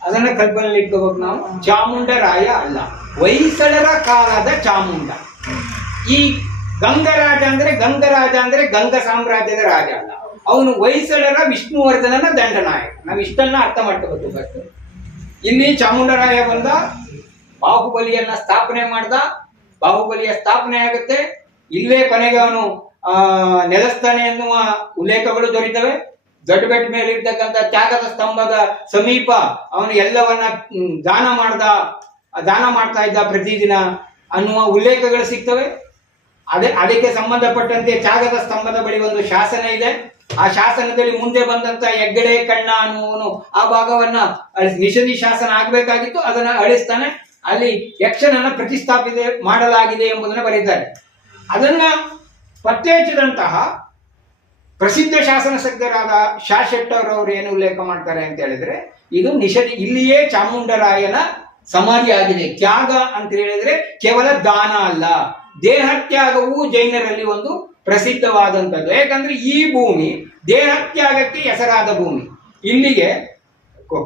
ಅದನ್ನ ಕಲ್ಪನೆಯಲ್ಲಿ ಇಟ್ಕೋಬೇಕು ನಾವು. ಚಾಮುಂಡರಾಯ ಅಲ್ಲ, ಹೊಯ್ಸಳರ ಕಾಲದ ಚಾಮುಂಡ. ಈ ಗಂಗರಾಜ ಅಂದ್ರೆ ಗಂಗ ಸಾಮ್ರಾಜ್ಯದ ರಾಜ ಅಲ್ಲ, ಅವನು ಹೊಯ್ಸಳರ ವಿಷ್ಣುವರ್ಧನನ ದಂಡನಾಯಕ. ನಾವು ಇಷ್ಟನ್ನ ಅರ್ಥ ಮಾಡ್ಕೋಬೇಕು ಫಸ್ಟ್. ಇಲ್ಲಿ ಚಾಮುಂಡರಾಯ ಬಂದ, ಬಾಹುಬಲಿಯನ್ನ ಸ್ಥಾಪನೆ ಮಾಡ್ದ, ಬಾಹುಬಲಿಯ ಸ್ಥಾಪನೆ ಆಗುತ್ತೆ. ಇಲ್ಲೇ ಕೊನೆಗೆ ಅವನು ನೆಲೆಸ್ತಾನೆ ಎನ್ನುವ ಉಲ್ಲೇಖಗಳು ದೊರೀತವೆ. ದೊಡ್ಡ ಬೆಟ್ಟ ಮೇಲೆ ಇರ್ತಕ್ಕಂಥ ತ್ಯಾಗದ ಸ್ತಂಭದ ಸಮೀಪ ಅವನು ಎಲ್ಲವನ್ನ ದಾನ ಮಾಡ್ತಾ ಇದ್ದ ಪ್ರತಿದಿನ ಅನ್ನುವ ಉಲ್ಲೇಖಗಳು ಸಿಗ್ತವೆ. ಅದಕ್ಕೆ ಸಂಬಂಧಪಟ್ಟಂತೆ ತ್ಯಾಗದ ಸ್ತಂಭದ ಬಳಿ ಒಂದು ಶಾಸನ ಇದೆ. ಆ ಶಾಸನದಲ್ಲಿ ಮುಂದೆ ಬಂದಂತ ಹೆಗ್ಗಡೆ ಕಣ್ಣ ಅನ್ನುವನು ಆ ಭಾಗವನ್ನ ನಿಷೇಧಿ ಶಾಸನ ಆಗ್ಬೇಕಾಗಿತ್ತು, ಅದನ್ನ ಅಳಿಸ್ತಾನೆ. ಅಲ್ಲಿ ಯಕ್ಷನನ್ನ ಪ್ರತಿಷ್ಠಾಪಿತ ಮಾಡಲಾಗಿದೆ ಎಂಬುದನ್ನು ಬರೀತಾರೆ. ಅದನ್ನ ಪತ್ತೆ ಹಚ್ಚಿದಂತಹ ಪ್ರಸಿದ್ಧ ಶಾಸನಜ್ಞರಾದ ಶಾ ಶೆಟ್ಟರ್ ಏನು ಉಲ್ಲೇಖ ಮಾಡ್ತಾರೆ ಅಂತ ಹೇಳಿದ್ರೆ, ಇದು ನಿಷೇಧಿ, ಇಲ್ಲಿಯೇ ಚಾಮುಂಡರಾಯನ ಸಮಾಧಿ ಆಗಿದೆ. ತ್ಯಾಗ ಅಂತ ಹೇಳಿದ್ರೆ ಕೇವಲ ದಾನ ಅಲ್ಲ, ದೇಹತ್ಯಾಗವು ಜೈನರಲ್ಲಿ ಒಂದು ಪ್ರಸಿದ್ಧವಾದಂಥದ್ದು. ಯಾಕಂದ್ರೆ ಈ ಭೂಮಿ ದೇಹತ್ಯಾಗಕ್ಕೆ ಹೆಸರಾದ ಭೂಮಿ. ಇಲ್ಲಿಗೆ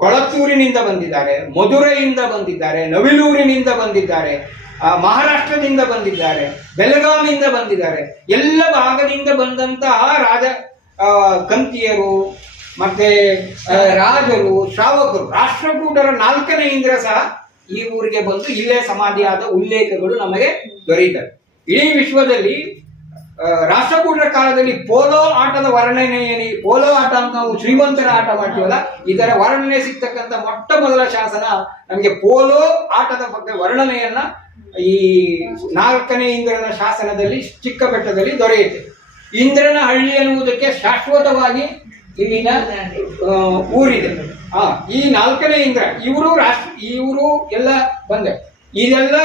ಕೊಳತ್ತೂರಿನಿಂದ ಬಂದಿದ್ದಾರೆ, ಮಧುರೈಯಿಂದ ಬಂದಿದ್ದಾರೆ, ನವಿಲೂರಿನಿಂದ ಬಂದಿದ್ದಾರೆ, ಮಹಾರಾಷ್ಟ್ರದಿಂದ ಬಂದಿದ್ದಾರೆ, ಬೆಳಗಾವಿಯಿಂದ ಬಂದಿದ್ದಾರೆ. ಎಲ್ಲ ಭಾಗದಿಂದ ಬಂದಂತಹ ಕಂತಿಯರು ಮತ್ತೆ ರಾಜರು, ಶ್ರಾವಕರು, ರಾಷ್ಟ್ರಕೂಟರ 4ನೇ ಇಂದ್ರ ಸಹ ಈ ಊರಿಗೆ ಬಂದು ಇಲ್ಲೇ ಸಮಾಧಿಯಾದ ಉಲ್ಲೇಖಗಳು ನಮಗೆ ದೊರೆಯುತ್ತವೆ. ಇಡೀ ವಿಶ್ವದಲ್ಲಿ ರಾಷ್ಟ್ರಕೂಟರ ಕಾಲದಲ್ಲಿ ಪೋಲೋ ಆಟದ ವರ್ಣನೆ ಪೋಲೋ ಆಟ ಅಂತ ನಾವು ಶ್ರೀಮಂತರ ಆಟ ಮಾಡ್ತೀವಲ್ಲ, ಇದರ ವರ್ಣನೆ ಸಿಗ್ತಕ್ಕಂಥ ಮೊಟ್ಟ ಮೊದಲ ಶಾಸನ ನಮಗೆ ಪೋಲೋ ಆಟದ ಬಗ್ಗೆ ವರ್ಣನೆಯನ್ನ ಈ 4ನೇ ಇಂದ್ರನ ಶಾಸನದಲ್ಲಿ ಚಿಕ್ಕ ಬೆಟ್ಟದಲ್ಲಿ ದೊರೆಯುತ್ತೆ. ಇಂದ್ರನ ಹಳ್ಳಿ ಎನ್ನುವುದಕ್ಕೆ ಶಾಶ್ವತವಾಗಿ ಇಲ್ಲಿನ ಊರಿದೆ. ಈ 4ನೇ ಇಂದ್ರ ಇವರು ಎಲ್ಲ ಬಂದೆ. ಇದೆಲ್ಲ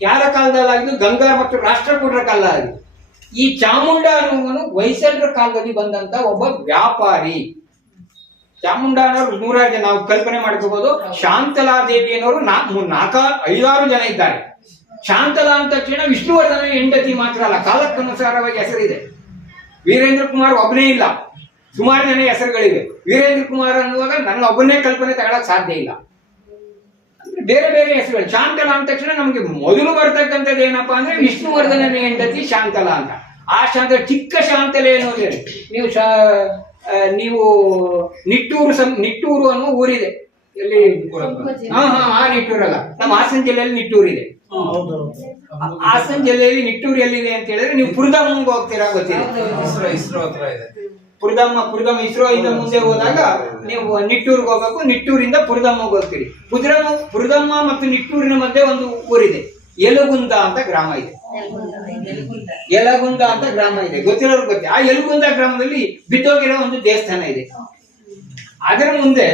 ಯಾರ ಕಾಲದಲ್ಲಾಗಿದ್ದು? ಗಂಗಾ ಮತ್ತು ರಾಷ್ಟ್ರಕೂಟರ ಕಾಲ ಆಗಿದೆ. ಈ ಚಾಮುಂಡ ಅನ್ನುವನು ಹೊಯ್ಸಳರ ಕಾಲದಲ್ಲಿ ಬಂದಂತ ಒಬ್ಬ ವ್ಯಾಪಾರಿ. ಚಾಮುಂಡ ಅನ್ನೋರು 100 ಜನ ನಾವು ಕಲ್ಪನೆ ಮಾಡ್ಕೋಬಹುದು. ಶಾಂತಲಾದೇವಿ ಅನ್ನೋರು 5-6 ಜನ ಇದ್ದಾರೆ. ಶಾಂತಲಾ ಅಂತ ತಕ್ಷಣ ವಿಷ್ಣುವರ್ಧನ ಹೆಂಡತಿ ಮಾತ್ರ ಅಲ್ಲ, ಕಾಲಕ್ಕನುಸಾರವಾಗಿ ಹೆಸರಿದೆ. ವೀರೇಂದ್ರ ಕುಮಾರ್ ಒಬ್ಬನೇ ಇಲ್ಲ, ಸುಮಾರು ಜನ ಹೆಸರುಗಳಿವೆ. ವೀರೇಂದ್ರ ಕುಮಾರ್ ಅನ್ನುವಾಗ ನನ್ನ ಒಬ್ಬನೇ ಕಲ್ಪನೆ ತಗೊಳಕ್ ಸಾಧ್ಯ ಇಲ್ಲ. ಬೇರೆ ಬೇರೆ ಹೆಸರುಗಳು. ಶಾಂತಲಾ ಅಂದ ತಕ್ಷಣ ನಮಗೆ ಮೊದಲು ಬರ್ತಕ್ಕಂಥದ್ದು ಏನಪ್ಪಾ ಅಂದ್ರೆ ವಿಷ್ಣುವರ್ಧನನ ಹೆಂಡತಿ ಶಾಂತಲಾ ಅಂತ. ಆ ಚಿಕ್ಕ ಶಾಂತಲೆ ಅನ್ನೋದೇ ನೀವು ನಿಟ್ಟೂರು ಅನ್ನೋ ಊರಿದೆ. ಎಲ್ಲಿ? ಆ ನಿಟ್ಟೂರಲ್ಲ, ನಮ್ಮ ಹಾಸನ ಜಿಲ್ಲೆಯಲ್ಲಿ ನಿಟ್ಟೂರು ಇದೆ. ಹಾಸನ ಜಿಲ್ಲೆಯಲ್ಲಿ ನಿಟ್ಟೂರು ಎಲ್ಲಿದೆ ಅಂತ ಹೇಳಿದ್ರೆ ನೀವು ಪುರದಮ್ಮಗೆ ಹೋಗ್ತೀರಾ, ಗೊತ್ತಿದೆ? ಪುರದಮ್ಮ ಇಸ್ರೋ ಇಂದ ಮುಂದೆ ಹೋದಾಗ ನೀವು ನಿಟ್ಟೂರ್ಗೆ ಹೋಗ್ಬೇಕು. ನಿಟ್ಟೂರಿಂದ ಪುರದಮ್ಮಗೆ ಹೋಗ್ತೀರಿ. ಪುರದಮ್ಮ ಮತ್ತು ನಿಟ್ಟೂರಿನ ಮಧ್ಯೆ ಒಂದು ಊರಿದೆ, ಯಲಗುಂದ ಅಂತ ಗ್ರಾಮ ಇದೆ. ಯಲಗುಂದ ಅಂತ ಗ್ರಾಮ ಇದೆ, ಗೊತ್ತಿರೋರು ಗೊತ್ತಿ. ಆ ಯಲಗುಂದ ಗ್ರಾಮದಲ್ಲಿ ಬಿದ್ದೋಗಿರೋ ಒಂದು ದೇವಸ್ಥಾನ ಇದೆ. ಅದರ ಮುಂದೆ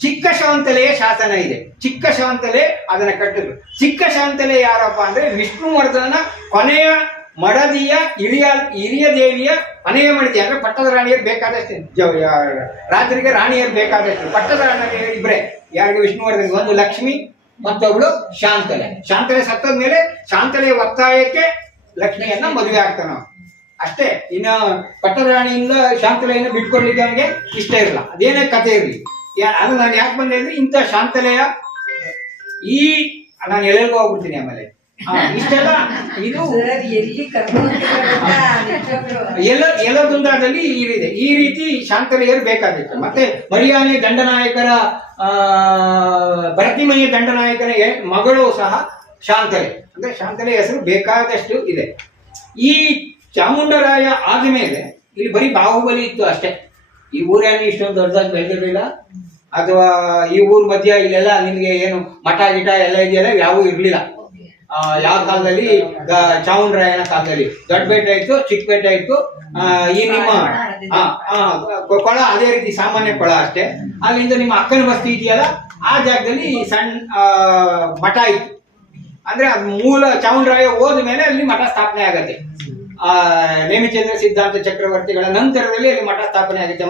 ಚಿಕ್ಕ ಶಾಂತಲೆಯ ಶಾಸನ ಇದೆ. ಚಿಕ್ಕ ಶಾಂತಲೆ ಅದನ್ನ ಕಟ್ಟಿದ್ರು. ಚಿಕ್ಕ ಶಾಂತಲೆ ಯಾರಪ್ಪ ಅಂದ್ರೆ ವಿಷ್ಣುವರ್ಧನ ಕೊನೆಯ ಮಡದಿಯ ಹಿರಿಯ ದೇವಿಯ ಕೊನೆಯ ಮಡದಿ. ಅಂದ್ರೆ ಪಟ್ಟದ ರಾಣಿಯರು ಬೇಕಾದಷ್ಟು, ರಾಜರಿಗೆ ರಾಣಿಯರು ಬೇಕಾದಷ್ಟು. ಪಟ್ಟದ ರಾಣಿಯರು ಇಬ್ರೆ. ಯಾರಿಗೆ? ವಿಷ್ಣುವರ್ಧನ. ಒಂದು ಲಕ್ಷ್ಮಿ, ಮತ್ತೊಬ್ಳು ಶಾಂತಲೆ. ಶಾಂತಲೆ ಸತ್ತದ ಮೇಲೆ ಶಾಂತಲೆಯ ಒತ್ತಾಯಕ್ಕೆ ಲಕ್ಷ್ಮಿಯನ್ನ ಮದುವೆ ಆಗ್ತಾನ ಅಷ್ಟೇ. ಇನ್ನ ಪಟ್ಟದ ರಾಣಿಯಿಂದ ಶಾಂತಲೆಯನ್ನ ಬಿಟ್ಕೊಡ್ಲಿಕ್ಕೆ ಅವನಿಗೆ ಇಷ್ಟ ಇರಲ್ಲ. ಅದೇನೇ ಕಥೆ ಇರಲಿ. ಅದು ನಾನು ಯಾಕೆ ಬಂದೆ ಅಂದ್ರೆ ಇಂಥ ಶಾಂತಲೆಯ ನಾನು ಎಲ್ಲೆಲ್ಗೂ ಹೋಗ್ಬಿಡ್ತೀನಿ. ಆಮೇಲೆ ಇಷ್ಟೆಲ್ಲ ಇದು ಯಲಗುಂದದಲ್ಲಿ ಇದೆ. ಈ ರೀತಿ ಶಾಂತಲೆಯರು ಬೇಕಾಗಿತ್ತು. ಮತ್ತೆ ಮರಿಯಾನೆ ದಂಡನಾಯಕರ ಭರತಿಮಯ್ಯ ದಂಡನಾಯಕನ ಮಗಳು ಸಹ ಶಾಂತಲೆ. ಅಂದ್ರೆ ಶಾಂತಲೆ ಹೆಸರು ಬೇಕಾದಷ್ಟು ಇದೆ. ಈ ಚಾಮುಂಡರಾಯ ಆದ್ಮೇಲೆ ಇಲ್ಲಿ ಬರೀ ಬಾಹುಬಲಿ ಇತ್ತು ಅಷ್ಟೇ. ಈ ಊರೇನು ಇಷ್ಟೊಂದು ದೊಡ್ಡದಾಗಿ ಬೆಳೆದಿರಲಿಲ್ಲ. ಅಥವಾ ಈ ಊರ್ ಮಧ್ಯ ಇಲ್ಲೆಲ್ಲ ನಿಮ್ಗೆ ಏನು ಮಠ ಗಿಟ ಎಲ್ಲ ಇದೆಯಲ್ಲ, ಯಾವೂ ಇರ್ಲಿಲ್ಲ. ಯಾವ ಕಾಲದಲ್ಲಿ? ಚಾಮುಂಡರಾಯನ ಕಾಲದಲ್ಲಿ ದೊಡ್ಡ ಬೆಟ್ಟ ಇತ್ತು, ಚಿಕ್ಕ ಬೆಟ್ಟ ಇತ್ತು. ಈ ನಿಮ್ಮ ಕೊಳ ಅದೇ ರೀತಿ ಸಾಮಾನ್ಯ ಕೊಳ ಅಷ್ಟೇ. ಅಲ್ಲಿಂದ ನಿಮ್ಮ ಅಕ್ಕನ ಬಸ್ತಿ ಇದೆಯಲ್ಲ, ಆ ಜಾಗದಲ್ಲಿ ಸಣ್ಣ ಮಠ ಇತ್ತು. ಅಂದ್ರೆ ಅದು ಮೂಲ ಚಾಮುಂಡರಾಯ ಹೋದ ಮೇಲೆ ಅಲ್ಲಿ ಮಠ ಸ್ಥಾಪನೆ ಆಗತ್ತೆ. ನೇಮಿಚಂದ್ರ ಸಿದ್ಧಾಂತ ಚಕ್ರವರ್ತಿಗಳ ನಂತರದಲ್ಲಿ ಅಲ್ಲಿ ಮಠ ಸ್ಥಾಪನೆ ಆಗುತ್ತೆ.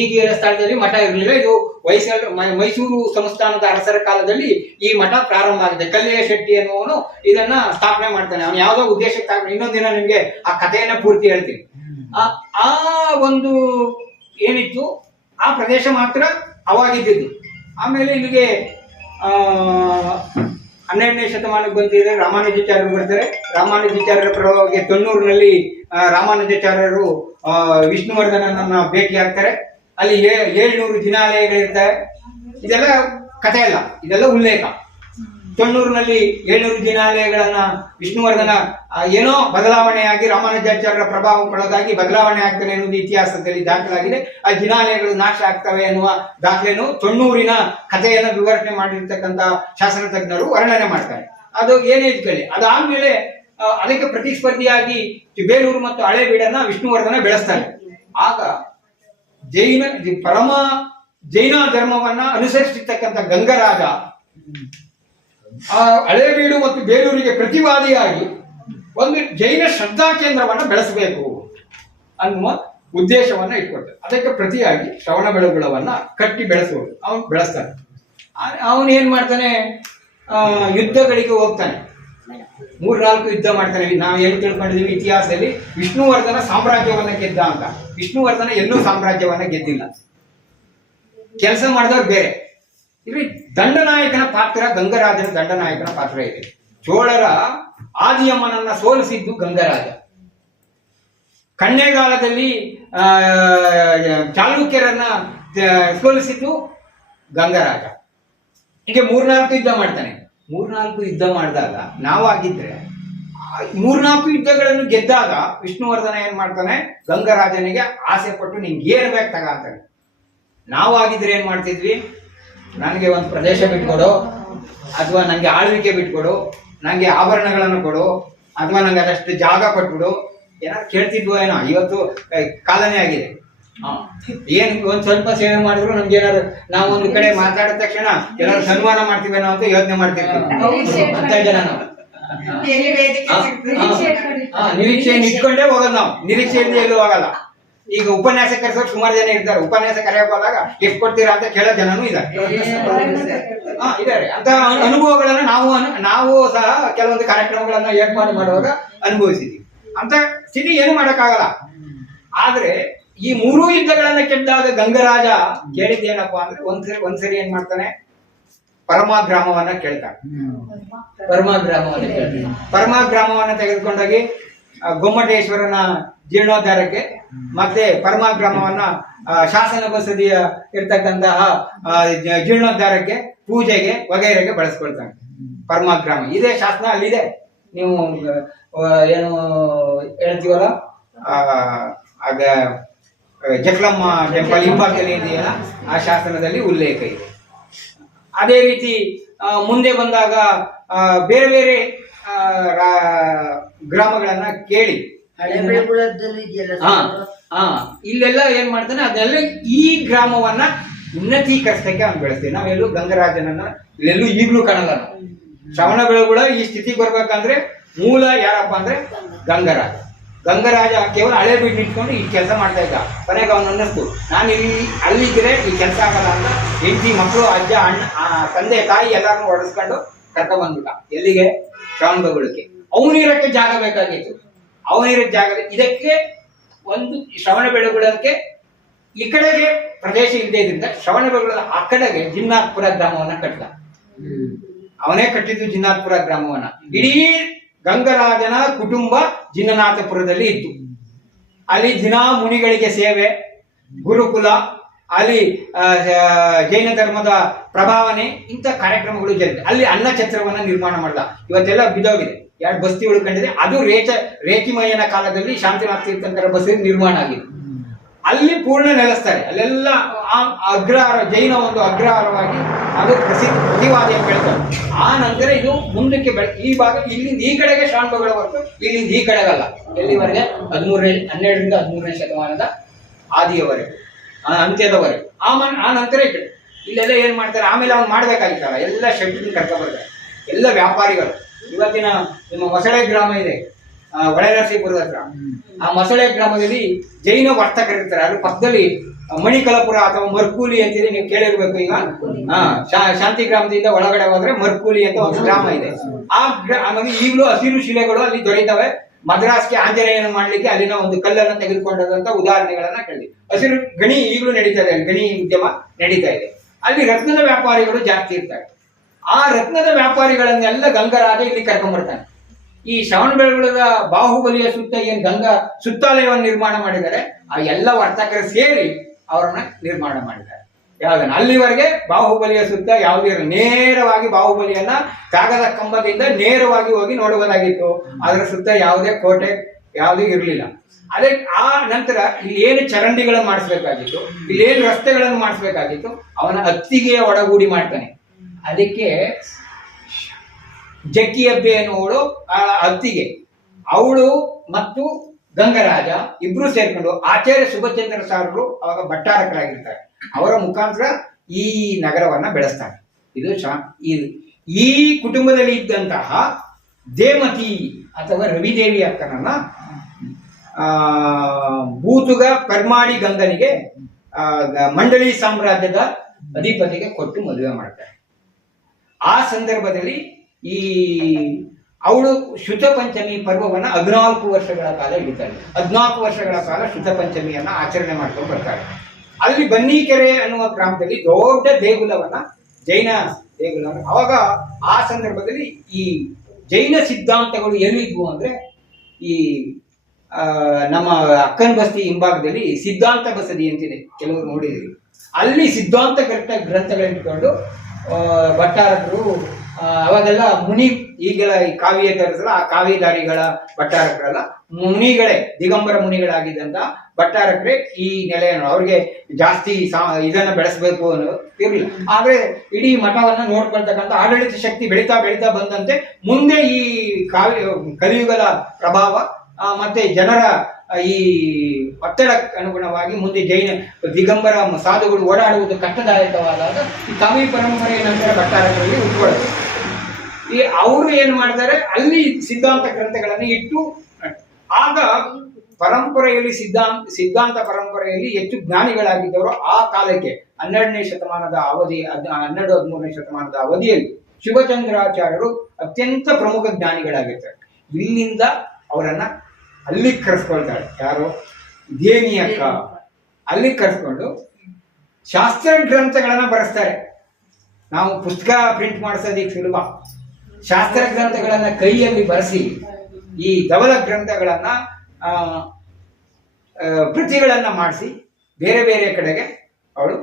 ಈಗಿನ ಸ್ಥಳದಲ್ಲಿ ಮಠ ಇರಲಿಲ್ಲ. ಇದು ಮೈಸೂರು ಸಂಸ್ಥಾನದ ಅರಸರ ಕಾಲದಲ್ಲಿ ಈ ಮಠ ಪ್ರಾರಂಭ ಆಗುತ್ತೆ. ಕಲ್ಲೆಯ ಶೆಟ್ಟಿ ಅನ್ನುವನು ಇದನ್ನ ಸ್ಥಾಪನೆ ಮಾಡ್ತಾನೆ. ಅವನು ಯಾವ್ದೋ ಉದ್ದೇಶಕ್ಕೆ ಇನ್ನೊಂದಿನ ನಿಮ್ಗೆ ಆ ಕಥೆಯನ್ನ ಪೂರ್ತಿ ಹೇಳ್ತೀನಿ. ಆ ಒಂದು ಏನಿತ್ತು ಆ ಪ್ರದೇಶ ಮಾತ್ರ ಅವಾಗಿದ್ದು. ಆಮೇಲೆ ಇಲ್ಲಿಗೆ 12ನೇ ಶತಮಾನಕ್ಕೆ ಬಂದಿದೆ. ರಾಮಾನುಜಾಚಾರ್ಯರು ಬರ್ತಾರೆ. ರಾಮಾನುಜಾಚಾರ್ಯರ ಪರವಾಗಿ ತೊಣ್ಣೂರಿನಲ್ಲಿ ರಾಮಾನುಜಾಚಾರ್ಯರು ವಿಷ್ಣುವರ್ಧನನ್ನ ಭೇಟಿ ಆಗ್ತಾರೆ. ಅಲ್ಲಿ 700 ಜಿನಾಲಯಗಳಿರ್ತವೆ. ಇದೆಲ್ಲ ಕಥೆ ಅಲ್ಲ, ಇದೆಲ್ಲ ಉಲ್ಲೇಖ. ತೊಣ್ಣೂರಿನಲ್ಲಿ 700 ಜಿನಾಲಯಗಳನ್ನ ವಿಷ್ಣುವರ್ಧನ ಏನೋ ಬದಲಾವಣೆಯಾಗಿ ರಾಮಾನುಜಾಚಾರ್ಯರ ಪ್ರಭಾವಕ್ಕೊಳಗಾಗಿ ಬದಲಾವಣೆ ಆಗ್ತಾನೆ ಅನ್ನೋದು ಇತಿಹಾಸದಲ್ಲಿ ದಾಖಲಾಗಿದೆ. ಆ ಜಿನಾಲಯಗಳು ನಾಶ ಆಗ್ತವೆ ಅನ್ನುವ ದಾಖಲೆಯನ್ನು ತೊಣ್ಣೂರಿನ ಕಥೆಯನ್ನು ವಿವರಣೆ ಮಾಡಿರ್ತಕ್ಕಂಥ ಶಾಸನ ತಜ್ಞರು ವರ್ಣನೆ ಮಾಡ್ತಾರೆ. ಅದು ಏನೇ ಇದ್ಕೊಳ್ಳಿ. ಅದಾದ್ಮೇಲೆ ಅದಕ್ಕೆ ಪ್ರತಿಸ್ಪರ್ಧಿಯಾಗಿ ಬೇಲೂರು ಮತ್ತು ಹಳೇಬೀಡನ್ನ ವಿಷ್ಣುವರ್ಧನ ಬೆಳೆಸ್ತಾನೆ. ಆಗ ಜೈನ ಧರ್ಮವನ್ನ ಅನುಸರಿಸಿರ್ತಕ್ಕಂಥ ಗಂಗರಾಜ ಆ ಹಳೇಬೀಡು ಮತ್ತು ಬೇಲೂರಿಗೆ ಪ್ರತಿವಾದಿಯಾಗಿ ಒಂದು ಜೈನ ಶ್ರದ್ಧಾ ಕೇಂದ್ರವನ್ನ ಬೆಳೆಸಬೇಕು ಅನ್ನುವ ಉದ್ದೇಶವನ್ನ ಇಟ್ಕೊಳ್ತಾರೆ. ಅದಕ್ಕೆ ಪ್ರತಿಯಾಗಿ ಶ್ರವಣ ಬೆಳಗುಳವನ್ನ ಕಟ್ಟಿ ಬೆಳೆಸುವುದು ಅವನು ಬೆಳೆಸ್ತಾನೆ. ಅವನು ಏನ್ ಮಾಡ್ತಾನೆ? ಯುದ್ಧಗಳಿಗೆ ಹೋಗ್ತಾನೆ. 3-4 ಯುದ್ಧ ಮಾಡ್ತಾನೆ. ನಾವು ಏನು ತಿಳ್ಕೊಂಡಿದೀವಿ ಇತಿಹಾಸದಲ್ಲಿ ವಿಷ್ಣುವರ್ಧನ ಸಾಮ್ರಾಜ್ಯವನ್ನ ಗೆದ್ದ ಅಂತ. ವಿಷ್ಣುವರ್ಧನ ಎಲ್ಲೂ ಸಾಮ್ರಾಜ್ಯವನ್ನ ಗೆದ್ದಿಲ್ಲ. ಕೆಲಸ ಮಾಡಿದವ್ರು ಬೇರೆ. ಇಲ್ಲಿ ದಂಡನಾಯಕನ ಪಾತ್ರ, ಗಂಗರಾಜನ ದಂಡನಾಯಕನ ಪಾತ್ರ ಇದೆ. ಚೋಳರ ಆದಿಯಮ್ಮನನ್ನ ಸೋಲಿಸಿದ್ದು ಗಂಗರಾಜ. ಕಣ್ಣೇಗಾಲದಲ್ಲಿ ಚಾಲುಕ್ಯರನ್ನ ಸೋಲಿಸಿದ್ದು ಗಂಗರಾಜ. ಹೀಗೆ 3-4 ಯುದ್ಧ ಮಾಡ್ತಾನೆ. 3-4 ಯುದ್ಧ ಮಾಡಿದಾಗ ನಾವಾಗಿದ್ರೆ 3-4 ಯುದ್ಧಗಳನ್ನು ಗೆದ್ದಾಗ ವಿಷ್ಣುವರ್ಧನ ಏನ್ ಮಾಡ್ತಾನೆ, ಗಂಗರಾಜನಿಗೆ ಆಸೆ ಪಟ್ಟು ನಿಂಗೆ ಏನ್ ಬೇಕು ತಗ ಅಂತಾನೆ. ನಾವಾಗಿದ್ರೆ ಏನ್ ಮಾಡ್ತಿದ್ವಿ, ನನಗೆ ಒಂದು ಪ್ರದೇಶ ಬಿಟ್ಕೊಡು, ಅಥವಾ ನಂಗೆ ಆಳ್ವಿಕೆ ಬಿಟ್ಕೊಡು, ನಂಗೆ ಆಭರಣಗಳನ್ನು ಕೊಡು, ಅಥವಾ ನಂಗೆ ಅದಷ್ಟು ಜಾಗ ಕೊಟ್ಬಿಡು, ಏನಾದ್ರು ಕೇಳ್ತಿದ್ವೋ ಏನೋ. ಇವತ್ತು ಕಾಲನೇ ಆಗಿದೆ. ಏನ್ ಒಂದ್ ಸ್ವಲ್ಪ ಸೇವೆ ಮಾಡಿದ್ರು ನಮ್ಗೆ ಏನಾದ್ರು ನಾವು ಒಂದು ಕಡೆ ಮಾತಾಡಿದ ತಕ್ಷಣ ಎಲ್ಲರೂ ಸನ್ಮಾನ ಮಾಡ್ತೀವೇನೋ ಅಂತ ಯೋಚನೆ ಮಾಡ್ತಿರ್ತೀವಿ ಅಂತ ಜನ ನಾವು. ನಿರೀಕ್ಷೆಯನ್ನು ಇಟ್ಕೊಂಡೇ ಹೋಗೋದು ನಾವು, ನಿರೀಕ್ಷೆಯಿಂದ ಎಲ್ಲೂ ಹೋಗಲ್ಲ. ಈಗ ಉಪನ್ಯಾಸ ಕರೆಸೋರು ಸುಮಾರು ಜನ ಇರ್ತಾರೆ. ಉಪನ್ಯಾಸ ಕರೆಯಕ್ ಹೋದಾಗ ಎಷ್ಟು ಕೊಡ್ತೀರಾ ಅಂತ ಕೇಳೋ ಜನನೂ ಇದ್ದಾರೆ. ಇದಾರೆ ಅಂತ ಅನುಭವಗಳನ್ನ ನಾವು ಸಹ ಕೆಲವೊಂದು ಕಾರ್ಯಕ್ರಮಗಳನ್ನ ಏರ್ಪಾಡು ಮಾಡುವಾಗ ಅನುಭವಿಸಿದ್ವಿ. ಅಂತ ಸ್ಥಿತಿ ಏನು ಮಾಡಕ್ಕಾಗಲ್ಲ. ಆದ್ರೆ ಈ 3 ಯುದ್ಧಗಳನ್ನ ಗೆದ್ದಾಗ ಗಂಗರಾಜ ಕೇಳಿದ್ದೇನಪ್ಪಾ ಅಂದ್ರೆ ಒಂದ್ಸರಿ ಏನ್ ಮಾಡ್ತಾನೆ, ಪರಮಾಗ್ರಾಮವನ್ನ ಕೇಳ್ತಾನೆ. ಪರಮಾಗ್ರಾಮವನ್ನ ತೆಗೆದುಕೊಂಡೋಗಿ ಗೊಮ್ಮಟೇಶ್ವರನ ಜೀರ್ಣೋದ್ಧಾರಕ್ಕೆ ಮತ್ತೆ ಪರಮಾಗ್ರಾಮವನ್ನ ಶಾಸನ ಬಸದಿಯ ಇರ್ತಕ್ಕಂತಹ ಜೀರ್ಣೋದ್ಧಾರಕ್ಕೆ, ಪೂಜೆಗೆ ವಗೈರೆಗೆ ಬಳಸ್ಕೊಳ್ತಾನೆ. ಪರಮಾಗ್ರಾಮ ಇದೇ ಶಾಸನ ಅಲ್ಲಿದೆ. ನೀವು ಏನು ಹೇಳ್ತೀವಲ್ಲ, ಆಗ ಜಕ್ಲಮ್ಮ ಟೆಂಪಲ್ ಹಿಂಭಾಗದಲ್ಲಿ ಇದೆಯಲ್ಲ, ಆ ಶಾಸನದಲ್ಲಿ ಉಲ್ಲೇಖ ಇದೆ. ಅದೇ ರೀತಿ ಮುಂದೆ ಬಂದಾಗ ಬೇರೆ ಬೇರೆ ಗ್ರಾಮಗಳನ್ನ ಕೇಳಿ ಇಲ್ಲೆಲ್ಲ ಏನ್ ಮಾಡ್ತಾನೆ, ಅದನ್ನೆಲ್ಲ ಈ ಗ್ರಾಮವನ್ನ ಉನ್ನತೀಕರಿಸಕ್ಕೆ ಅವ್ನು ಬೆಳೆಸ್ತೀವಿ. ನಾವೆಲ್ಲೂ ಗಂಗರಾಜನನ್ನ ಇಲ್ಲೆಲ್ಲೂ ಈಗ್ಲೂ ಕಾಣಲ್ಲ. ಶ್ರವಣ ಬೆಳಗುಳ ಈ ಸ್ಥಿತಿಗೆ ಬರ್ಬೇಕಂದ್ರೆ ಮೂಲ ಯಾರಪ್ಪ ಅಂದ್ರೆ ಗಂಗರಾಜ. ಗಂಗರಾಜ ಕೇವಲ ಹಳೆ ಬೀಡ್ ನಿಂತ್ಕೊಂಡು ಈ ಕೆಲಸ ಮಾಡ್ತಾ ಇದ್ದ. ಕೊನೆಗೆ ಅವನು ಅನ್ನಿಸ್ತು, ನಾನು ಅಲ್ಲಿದ್ರೆ ಈ ಕೆಲಸ ಆಗಲ್ಲ ಅಂತ ಹೆಂಡತಿ, ಮಕ್ಕಳು, ಅಜ್ಜ, ಅಣ್ಣ, ತಂದೆ, ತಾಯಿ ಎಲ್ಲಾರನ್ನೂ ಹೊಡೆಸ್ಕೊಂಡು ಕರ್ಕೊಂಡ್ ಬಂದ್ಬಿಟ್ಟ. ಎಲ್ಲಿಗೆ? ಶ್ರವಣ ಬೆಳಗುಳಕ್ಕೆ. ಅವನಿರಕ್ಕೆ ಜಾಗ ಬೇಕಾಗಿತ್ತು. ಅವನಿರೋ ಜಾಗ ಇದಕ್ಕೆ ಒಂದು ಶ್ರವಣ ಬೆಳಗುಳಕ್ಕೆ ಈ ಕಡೆಗೆ ಪ್ರದೇಶ ಇಲ್ಲದೆ ಇದ್ರಿಂದ ಶ್ರವಣ ಬೆಳಗುಳದ ಆ ಕಡೆಗೆ ಜಿನ್ನಾತ್ಪುರ ಗ್ರಾಮವನ್ನ ಕಟ್ಟಿದ. ಅವನೇ ಕಟ್ಟಿದ್ದು ಜಿನ್ನಾತ್ಪುರ ಗ್ರಾಮವನ್ನ. ಇಡೀ ಗಂಗರಾಜನ ಕುಟುಂಬ ಜಿನ್ನನಾಥಪುರದಲ್ಲಿ ಇತ್ತು. ಅಲ್ಲಿ ದಿನಾ ಮುನಿಗಳಿಗೆ ಸೇವೆ, ಗುರುಕುಲ, ಅಲ್ಲಿ ಜೈನ ಧರ್ಮದ ಪ್ರಭಾವನೆ, ಇಂಥ ಕಾರ್ಯಕ್ರಮಗಳು ಜರುಗಿದೆ. ಅಲ್ಲಿ ಅನ್ನ ಛತ್ರವನ್ನ ನಿರ್ಮಾಣ ಮಾಡ್ದ. ಇವತ್ತೆಲ್ಲ ಬಿದೋಗಿದೆ, 2 ಬಸ್ತಿ ಉಳ್ಕೊಂಡಿದೆ. ಅದು ರೇಖಿಮಯ್ಯನ ಕಾಲದಲ್ಲಿ ಶಾಂತಿನಾಥ ತೀರ್ಥಂಕರ ಬಸ್ತಿ ನಿರ್ಮಾಣ ಆಗಿದೆ. ಅಲ್ಲಿ ಪೂರ್ಣ ನೆಲೆಸ್ತಾರೆ. ಅಲ್ಲೆಲ್ಲ ಅಗ್ರಹಾರ, ಜೈನ ಒಂದು ಅಗ್ರಹಾರವಾಗಿ ಅದು ಪ್ರತಿವಾದಿ ಅಂತ ಹೇಳ್ತಾರೆ. ಆ ನಂತರ ಇದು ಮುಂದಕ್ಕೆ ಈ ಭಾಗ ಇಲ್ಲಿಂದ ಈ ಕಡೆಗೆ ಶ್ರವಣಬೆಳಗೊಳ ಹೊರತು ಇಲ್ಲಿಂದ ಈ ಕಡೆಗಲ್ಲ. ಎಲ್ಲಿವರೆಗೆ? 12ರಿಂದ 13ನೇ ಶತಮಾನದ ಆದಿಯವರೆಗೆ, ಅಂತ್ಯದವರೆಗೆ. ಆ ನಂತರ ಈ ಕಡೆ ಇಲ್ಲೆಲ್ಲ ಏನ್ ಮಾಡ್ತಾರೆ, ಆಮೇಲೆ ಅವ್ನು ಮಾಡ್ಬೇಕಾಗಿತ್ತಲ್ಲ, ಎಲ್ಲ ಶೆಟ್ರನ್ನ ಕರ್ಕೊಂಡ್ ಬರ್ತಾರೆ, ಎಲ್ಲ ವ್ಯಾಪಾರಿಗಳು. ಇವತ್ತಿನ ನಿಮ್ಮ ಮೊಸಳೆ ಗ್ರಾಮ ಇದೆ, ಒಳನರಸೀಪುರದ ಹತ್ರ. ಆ ಮೊಸಳೆ ಗ್ರಾಮದಲ್ಲಿ ಜೈನ ವರ್ತಕರಿರ್ತಾರೆ. ಅದ್ರ ಪಕ್ಕದಲ್ಲಿ ಮಣಿಕಲಪುರ ಅಥವಾ ಮರ್ಕೂಲಿ ಅಂತಿದೆ, ನೀವು ಕೇಳಿರ್ಬೇಕು. ಈಗ ಶಾಂತಿ ಗ್ರಾಮದಿಂದ ಒಳಗಡೆ ಹೋದ್ರೆ ಮರ್ಕೂಲಿ ಅಂತ ಒಂದು ಗ್ರಾಮ ಇದೆ. ಆ ಗ್ರಾಮದಲ್ಲಿ ಈಗಲೂ ಹಸಿರು ಶಿಲೆಗಳು ಅಲ್ಲಿ ದೊರೆಯುತ್ತವೆ. ಮದ್ರಾಸ್ಗೆ ಆಂಜನೇಯನ ಮಾಡ್ಲಿಕ್ಕೆ ಅಲ್ಲಿನ ಒಂದು ಕಲ್ಲನ್ನ ತೆಗೆದುಕೊಂಡಂತ ಉದಾಹರಣೆಗಳನ್ನ ಕೇಳಿದ್ವಿ. ಹಸಿರು ಗಣಿ ಈಗಲೂ ನಡೀತಾ ಇದೆ, ಗಣಿ ಉದ್ಯಮ ನಡೀತಾ ಇದೆ. ಅಲ್ಲಿ ರತ್ನದ ವ್ಯಾಪಾರಿಗಳು ಜಾಸ್ತಿ ಇರ್ತಾರೆ. ಆ ರತ್ನದ ವ್ಯಾಪಾರಿಗಳನ್ನೆಲ್ಲ ಗಂಗರಾಜ ಇಲ್ಲಿ ಕರ್ಕೊಂಡ್ಬರ್ತಾನೆ. ಈ ಶ್ರವಣ ಬೆಳಗೊಳದ ಬಾಹುಬಲಿಯ ಸುತ್ತ ಏನ್ ಗಂಗಾ ಸುತ್ತಾಲಯವನ್ನು ನಿರ್ಮಾಣ ಮಾಡಿದ್ದಾರೆ, ಆ ಎಲ್ಲ ವರ್ತಕರು ಸೇರಿ ಅವರನ್ನ ನಿರ್ಮಾಣ ಮಾಡಿದ್ದಾರೆ. ಯಾವಾಗ ಅಲ್ಲಿವರೆಗೆ ಬಾಹುಬಲಿಯ ಸುತ್ತ ಯಾವುದೇ ನೇರವಾಗಿ ಬಾಹುಬಲಿಯನ್ನ ಕಾಗದ ಕಂಬದಿಂದ ನೇರವಾಗಿ ಹೋಗಿ ನೋಡುವುದಾಗಿತ್ತು. ಅದರ ಸುತ್ತ ಯಾವುದೇ ಕೋಟೆ ಯಾವುದೂ ಇರಲಿಲ್ಲ. ಅದೇ ಆ ನಂತರ ಇಲ್ಲಿ ಏನು ಚರಂಡಿಗಳನ್ನು ಮಾಡಿಸ್ಬೇಕಾಗಿತ್ತು, ಇಲ್ಲೇನು ರಸ್ತೆಗಳನ್ನು ಮಾಡಿಸ್ಬೇಕಾಗಿತ್ತು, ಅವನ ಅತ್ತಿಗೆಯ ಒಡಗೂಡಿ ಮಾಡ್ತಾನೆ. ಅದಕ್ಕೆ ಜಕ್ಕಿ ಹಬ್ಬೆ ಅನ್ನುವಳು ಆ ಅತ್ತಿಗೆ, ಅವಳು ಮತ್ತು ಗಂಗರಾಜ ಇಬ್ರು ಸೇರ್ಕೊಂಡು ಆಚಾರ್ಯ ಸುಭಚಂದ್ರ ಸಾರರು ಅವಾಗ ಭಟ್ಟಾರಕರಾಗಿರ್ತಾರೆ. ಅವರ ಮುಖಾಂತರ ಈ ನಗರವನ್ನ ಬೆಳೆಸ್ತಾರೆ. ಇದು ಈ ಕುಟುಂಬದಲ್ಲಿ ಇದ್ದಂತಹ ದೇಮತಿ ಅಥವಾ ರವಿದೇವಿ ಅಕ್ಕನನ್ನ ಬೂತುಗ ಪರ್ಮಾಡಿ ಗಂಗನಿಗೆ ಮಂಡಳಿ ಸಾಮ್ರಾಜ್ಯದ ಅಧಿಪತಿಗೆ ಕೊಟ್ಟು ಮದುವೆ ಮಾಡ್ತಾರೆ. ಆ ಸಂದರ್ಭದಲ್ಲಿ ಈ ಅವಳು ಶುಚ ಪಂಚಮಿ ಪರ್ವವನ್ನ 14 ವರ್ಷಗಳ ಕಾಲ ಹಿಡಿತಾಳೆ. 14 ವರ್ಷಗಳ ಕಾಲ ಶುಚ ಪಂಚಮಿಯನ್ನ ಆಚರಣೆ ಮಾಡ್ಕೊಂಡು ಬರ್ತಾರೆ. ಅಲ್ಲಿ ಬನ್ನಿಕೆರೆ ಅನ್ನುವ ಗ್ರಾಮದಲ್ಲಿ ದೊಡ್ಡ ದೇಗುಲವನ್ನ, ಜೈನ ದೇಗುಲವನ್ನ, ಅವಾಗ ಆ ಸಂದರ್ಭದಲ್ಲಿ ಈ ಜೈನ ಸಿದ್ಧಾಂತಗಳು ಎಲ್ಲಿದ್ವು ಅಂದ್ರೆ ಈ ನಮ್ಮ ಅಕ್ಕನ ಬಸ್ತಿ ಹಿಂಭಾಗದಲ್ಲಿ ಸಿದ್ಧಾಂತ ಬಸದಿ ಅಂತಿದೆ, ಕೆಲವರು ನೋಡಿದ್ರಿ. ಅಲ್ಲಿ ಸಿದ್ಧಾಂತ ಗ್ರಂಥಗಳಿಟ್ಕೊಂಡು ಭಟ್ಟಾರಕರು ಅವಾಗೆಲ್ಲ ಮುನಿ, ಈಗೆಲ್ಲ ಈ ಕಾವ್ಯ ತರಿಸಲ್ಲ, ಆ ಕಾವ್ಯಧಾರಿಗಳ ಭಟ್ಟಾರಕರಲ್ಲ, ಮುನಿಗಳೇ, ದಿಗಂಬರ ಮುನಿಗಳಾಗಿದ್ದಂತ ಭಟ್ಟಾರಕರೇ ಈ ನೆಲೆಯನ್ನು, ಅವ್ರಿಗೆ ಜಾಸ್ತಿ ಇದನ್ನ ಬೆಳೆಸಬೇಕು ಅನ್ನೋದು ಇರಲಿಲ್ಲ. ಆದ್ರೆ ಇಡೀ ಮಠವನ್ನ ನೋಡ್ಕೊಳ್ತಕ್ಕಂಥ ಆಡಳಿತ ಶಕ್ತಿ ಬೆಳೀತಾ ಬೆಳೀತಾ ಬಂದಂತೆ ಮುಂದೆ ಈ ಕಲಿಯುಗದ ಪ್ರಭಾವ ಮತ್ತೆ ಜನರ ಈ ಒತ್ತಡಕ್ಕೆ ಅನುಗುಣವಾಗಿ ಮುಂದೆ ಜೈನ ದಿಗಂಬರ ಸಾಧುಗಳು ಓಡಾಡುವುದು ಕಷ್ಟದಾಯಕವಾದಾಗ ಈ ಕಾವ್ಯ ಪರಂಪರೆಯ ನಂತರ ಭಟ್ಟಾರಕರಲ್ಲಿ ಉಟ್ಕೊಳ್ಳುತ್ತೆ. ಈ ಅವರು ಏನ್ ಮಾಡ್ತಾರೆ, ಅಲ್ಲಿ ಸಿದ್ಧಾಂತ ಗ್ರಂಥಗಳನ್ನು ಇಟ್ಟು, ಆಗ ಪರಂಪರೆಯಲ್ಲಿ ಸಿದ್ಧಾಂತ ಪರಂಪರೆಯಲ್ಲಿ ಹೆಚ್ಚು ಜ್ಞಾನಿಗಳಾಗಿದ್ದವರು ಆ ಕಾಲಕ್ಕೆ 12ನೇ ಶತಮಾನದ ಅವಧಿ, 12-13ನೇ ಶತಮಾನದ ಅವಧಿಯಲ್ಲಿ ಶಿವಚಂದ್ರಾಚಾರ್ಯರು ಅತ್ಯಂತ ಪ್ರಮುಖ ಜ್ಞಾನಿಗಳಾಗಿರ್ತಾರೆ. ಇಲ್ಲಿಂದ ಅವರನ್ನ ಅಲ್ಲಿ ಕರೆಸ್ಕೊಳ್ತಾಳೆ, ಯಾರು, ದೇವಿ ಅಕ್ಕ. ಅಲ್ಲಿ ಕರೆಸ್ಕೊಂಡು ಶಾಸ್ತ್ರ ಗ್ರಂಥಗಳನ್ನ ಬರೆಸ್ತಾರೆ. ನಾವು ಪುಸ್ತಕ ಪ್ರಿಂಟ್ ಮಾಡಿಸೋದಕ್ಕೆ ಸುಲಭ, ಶಾಸ್ತ್ರ ಗ್ರಂಥಗಳನ್ನ ಕೈಯಲ್ಲಿ ಬರೆಸಿ ಈ ಧವಲ ಗ್ರಂಥಗಳನ್ನ ಪ್ರತಿಗಳನ್ನ ಮಾಡಿಸಿ ಬೇರೆ ಬೇರೆ ಕಡೆಗೆ ಅವಳು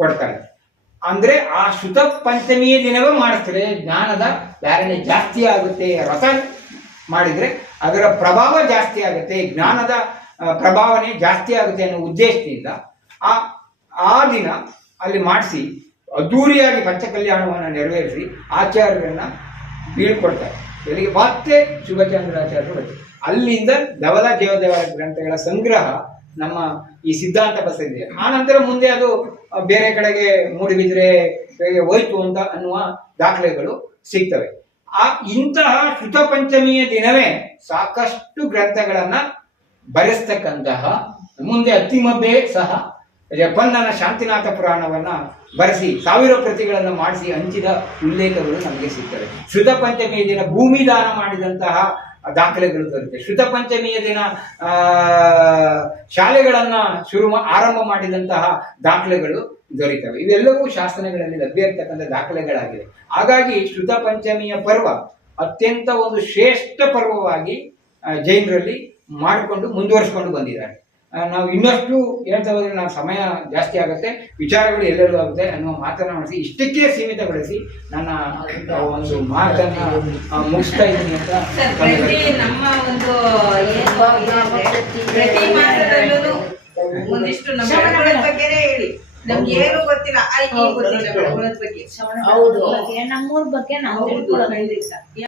ಕೊಡ್ತಾಳೆ. ಅಂದ್ರೆ ಆ ಶ್ರುತ ಪಂಚಮಿಯ ದಿನವೇ ಮಾಡಿಸ್ತಾರೆ. ಜ್ಞಾನದ ಧಾರಣೆ ಜಾಸ್ತಿ ಆಗುತ್ತೆ, ರಸ ಮಾಡಿದ್ರೆ ಅದರ ಪ್ರಭಾವ ಜಾಸ್ತಿ ಆಗುತ್ತೆ, ಜ್ಞಾನದ ಪ್ರಭಾವನೆ ಜಾಸ್ತಿ ಆಗುತ್ತೆ ಅನ್ನೋ ಉದ್ದೇಶದಿಂದ ಆ ದಿನ ಅಲ್ಲಿ ಮಾಡಿಸಿ ಅದ್ದೂರಿಯಾಗಿ ಪಂಚಕಲ್ಯಾಣವನ್ನು ನೆರವೇರಿಸಿ ಆಚಾರ್ಯರನ್ನ ಬೀಳ್ಕೊಡ್ತಾರೆ. ಎಲ್ಲಿಗೆ ಮತ್ತೆ ಶಿವಚಂದ್ರಾಚಾರ್ಯರು ಬರ್ತಾರೆ. ಅಲ್ಲಿಂದ ಧವಲ ದೇವದೇವರ ಗ್ರಂಥಗಳ ಸಂಗ್ರಹ ನಮ್ಮ ಈ ಸಿದ್ಧಾಂತ ಬಸದಿದೆ. ಆ ನಂತರ ಮುಂದೆ ಅದು ಬೇರೆ ಕಡೆಗೆ ಮೂಡಿಬಿದ್ರೆ ಹೋಯ್ತು ಅಂತ ಅನ್ನುವ ದಾಖಲೆಗಳು ಸಿಗ್ತವೆ. ಇಂತಹ ಶ್ರುತ ಪಂಚಮಿಯ ದಿನವೇ ಸಾಕಷ್ಟು ಗ್ರಂಥಗಳನ್ನ ಬರೆಸ್ತಕ್ಕಂತಹ, ಮುಂದೆ ಅತ್ತಿಮಬ್ಬೆ ಸಹ ಪನ್ನನ ಶಾಂತಿನಾಥ ಪುರಾಣವನ್ನ ಬರೆಸಿ 1000 ಪ್ರತಿಗಳನ್ನು ಮಾಡಿಸಿ ಹಂಚಿದ ಉಲ್ಲೇಖಗಳು ನಮಗೆ ಸಿಗ್ತವೆ. ಶ್ರುತ ಪಂಚಮಿಯ ದಿನ ಭೂಮಿ ದಾನ ಮಾಡಿದಂತಹ ದಾಖಲೆಗಳು ದೊರೆಯುತ್ತೆ. ಶ್ರುತ ಪಂಚಮಿಯ ದಿನ ಶಾಲೆಗಳನ್ನ ಆರಂಭ ಮಾಡಿದಂತಹ ದಾಖಲೆಗಳು ದೊರೀತವೆ. ಇವೆಲ್ಲವೂ ಶಾಸನಗಳಲ್ಲಿ ಲಭ್ಯ ಇರತಕ್ಕಂಥ ದಾಖಲೆಗಳಾಗಿವೆ. ಹಾಗಾಗಿ ಶ್ರುತ ಪಂಚಮಿಯ ಪರ್ವ ಅತ್ಯಂತ ಒಂದು ಶ್ರೇಷ್ಠ ಪರ್ವವಾಗಿ ಜೈನರಲ್ಲಿ ಮಾಡಿಕೊಂಡು ಮುಂದುವರಿಸಿಕೊಂಡು ಬಂದಿದ್ದಾರೆ. ನಾವು ಇನ್ನಷ್ಟು ಹೇಳ್ತಾ ಹೋದ್ರೆ ನಾವು ಸಮಯ ಜಾಸ್ತಿ ಆಗುತ್ತೆ, ವಿಚಾರಗಳು ಎಲ್ಲೆಲ್ಲೂ ಆಗುತ್ತೆ ಅನ್ನುವ ಮಾತನ್ನ ಮಾಡಿಸಿ ಇಷ್ಟಕ್ಕೆ ಸೀಮಿತಗೊಳಿಸಿ ನನ್ನ ಒಂದು ಮಾತನ್ನ ಮುಗಿಸ್ತಾ ಇದ್ದೀನಿ ಅಂತ. ನಮ್ಮ ಒಂದು ಪ್ರತಿ ಮಾಸದಲ್ಲೂ ಒಂದಿಷ್ಟು ನಮ್ಮ ಬಗ್ಗೆನೇ ಹೇಳಿ, ನಮ್ಗೆ ಏನು ಗೊತ್ತಿಲ್ಲ, ಗೊತ್ತಿಲ್ಲ ಬಗ್ಗೆ. ಹೌದು, ನಮ್ಮೂರ್ ಬಗ್ಗೆ ನಾವು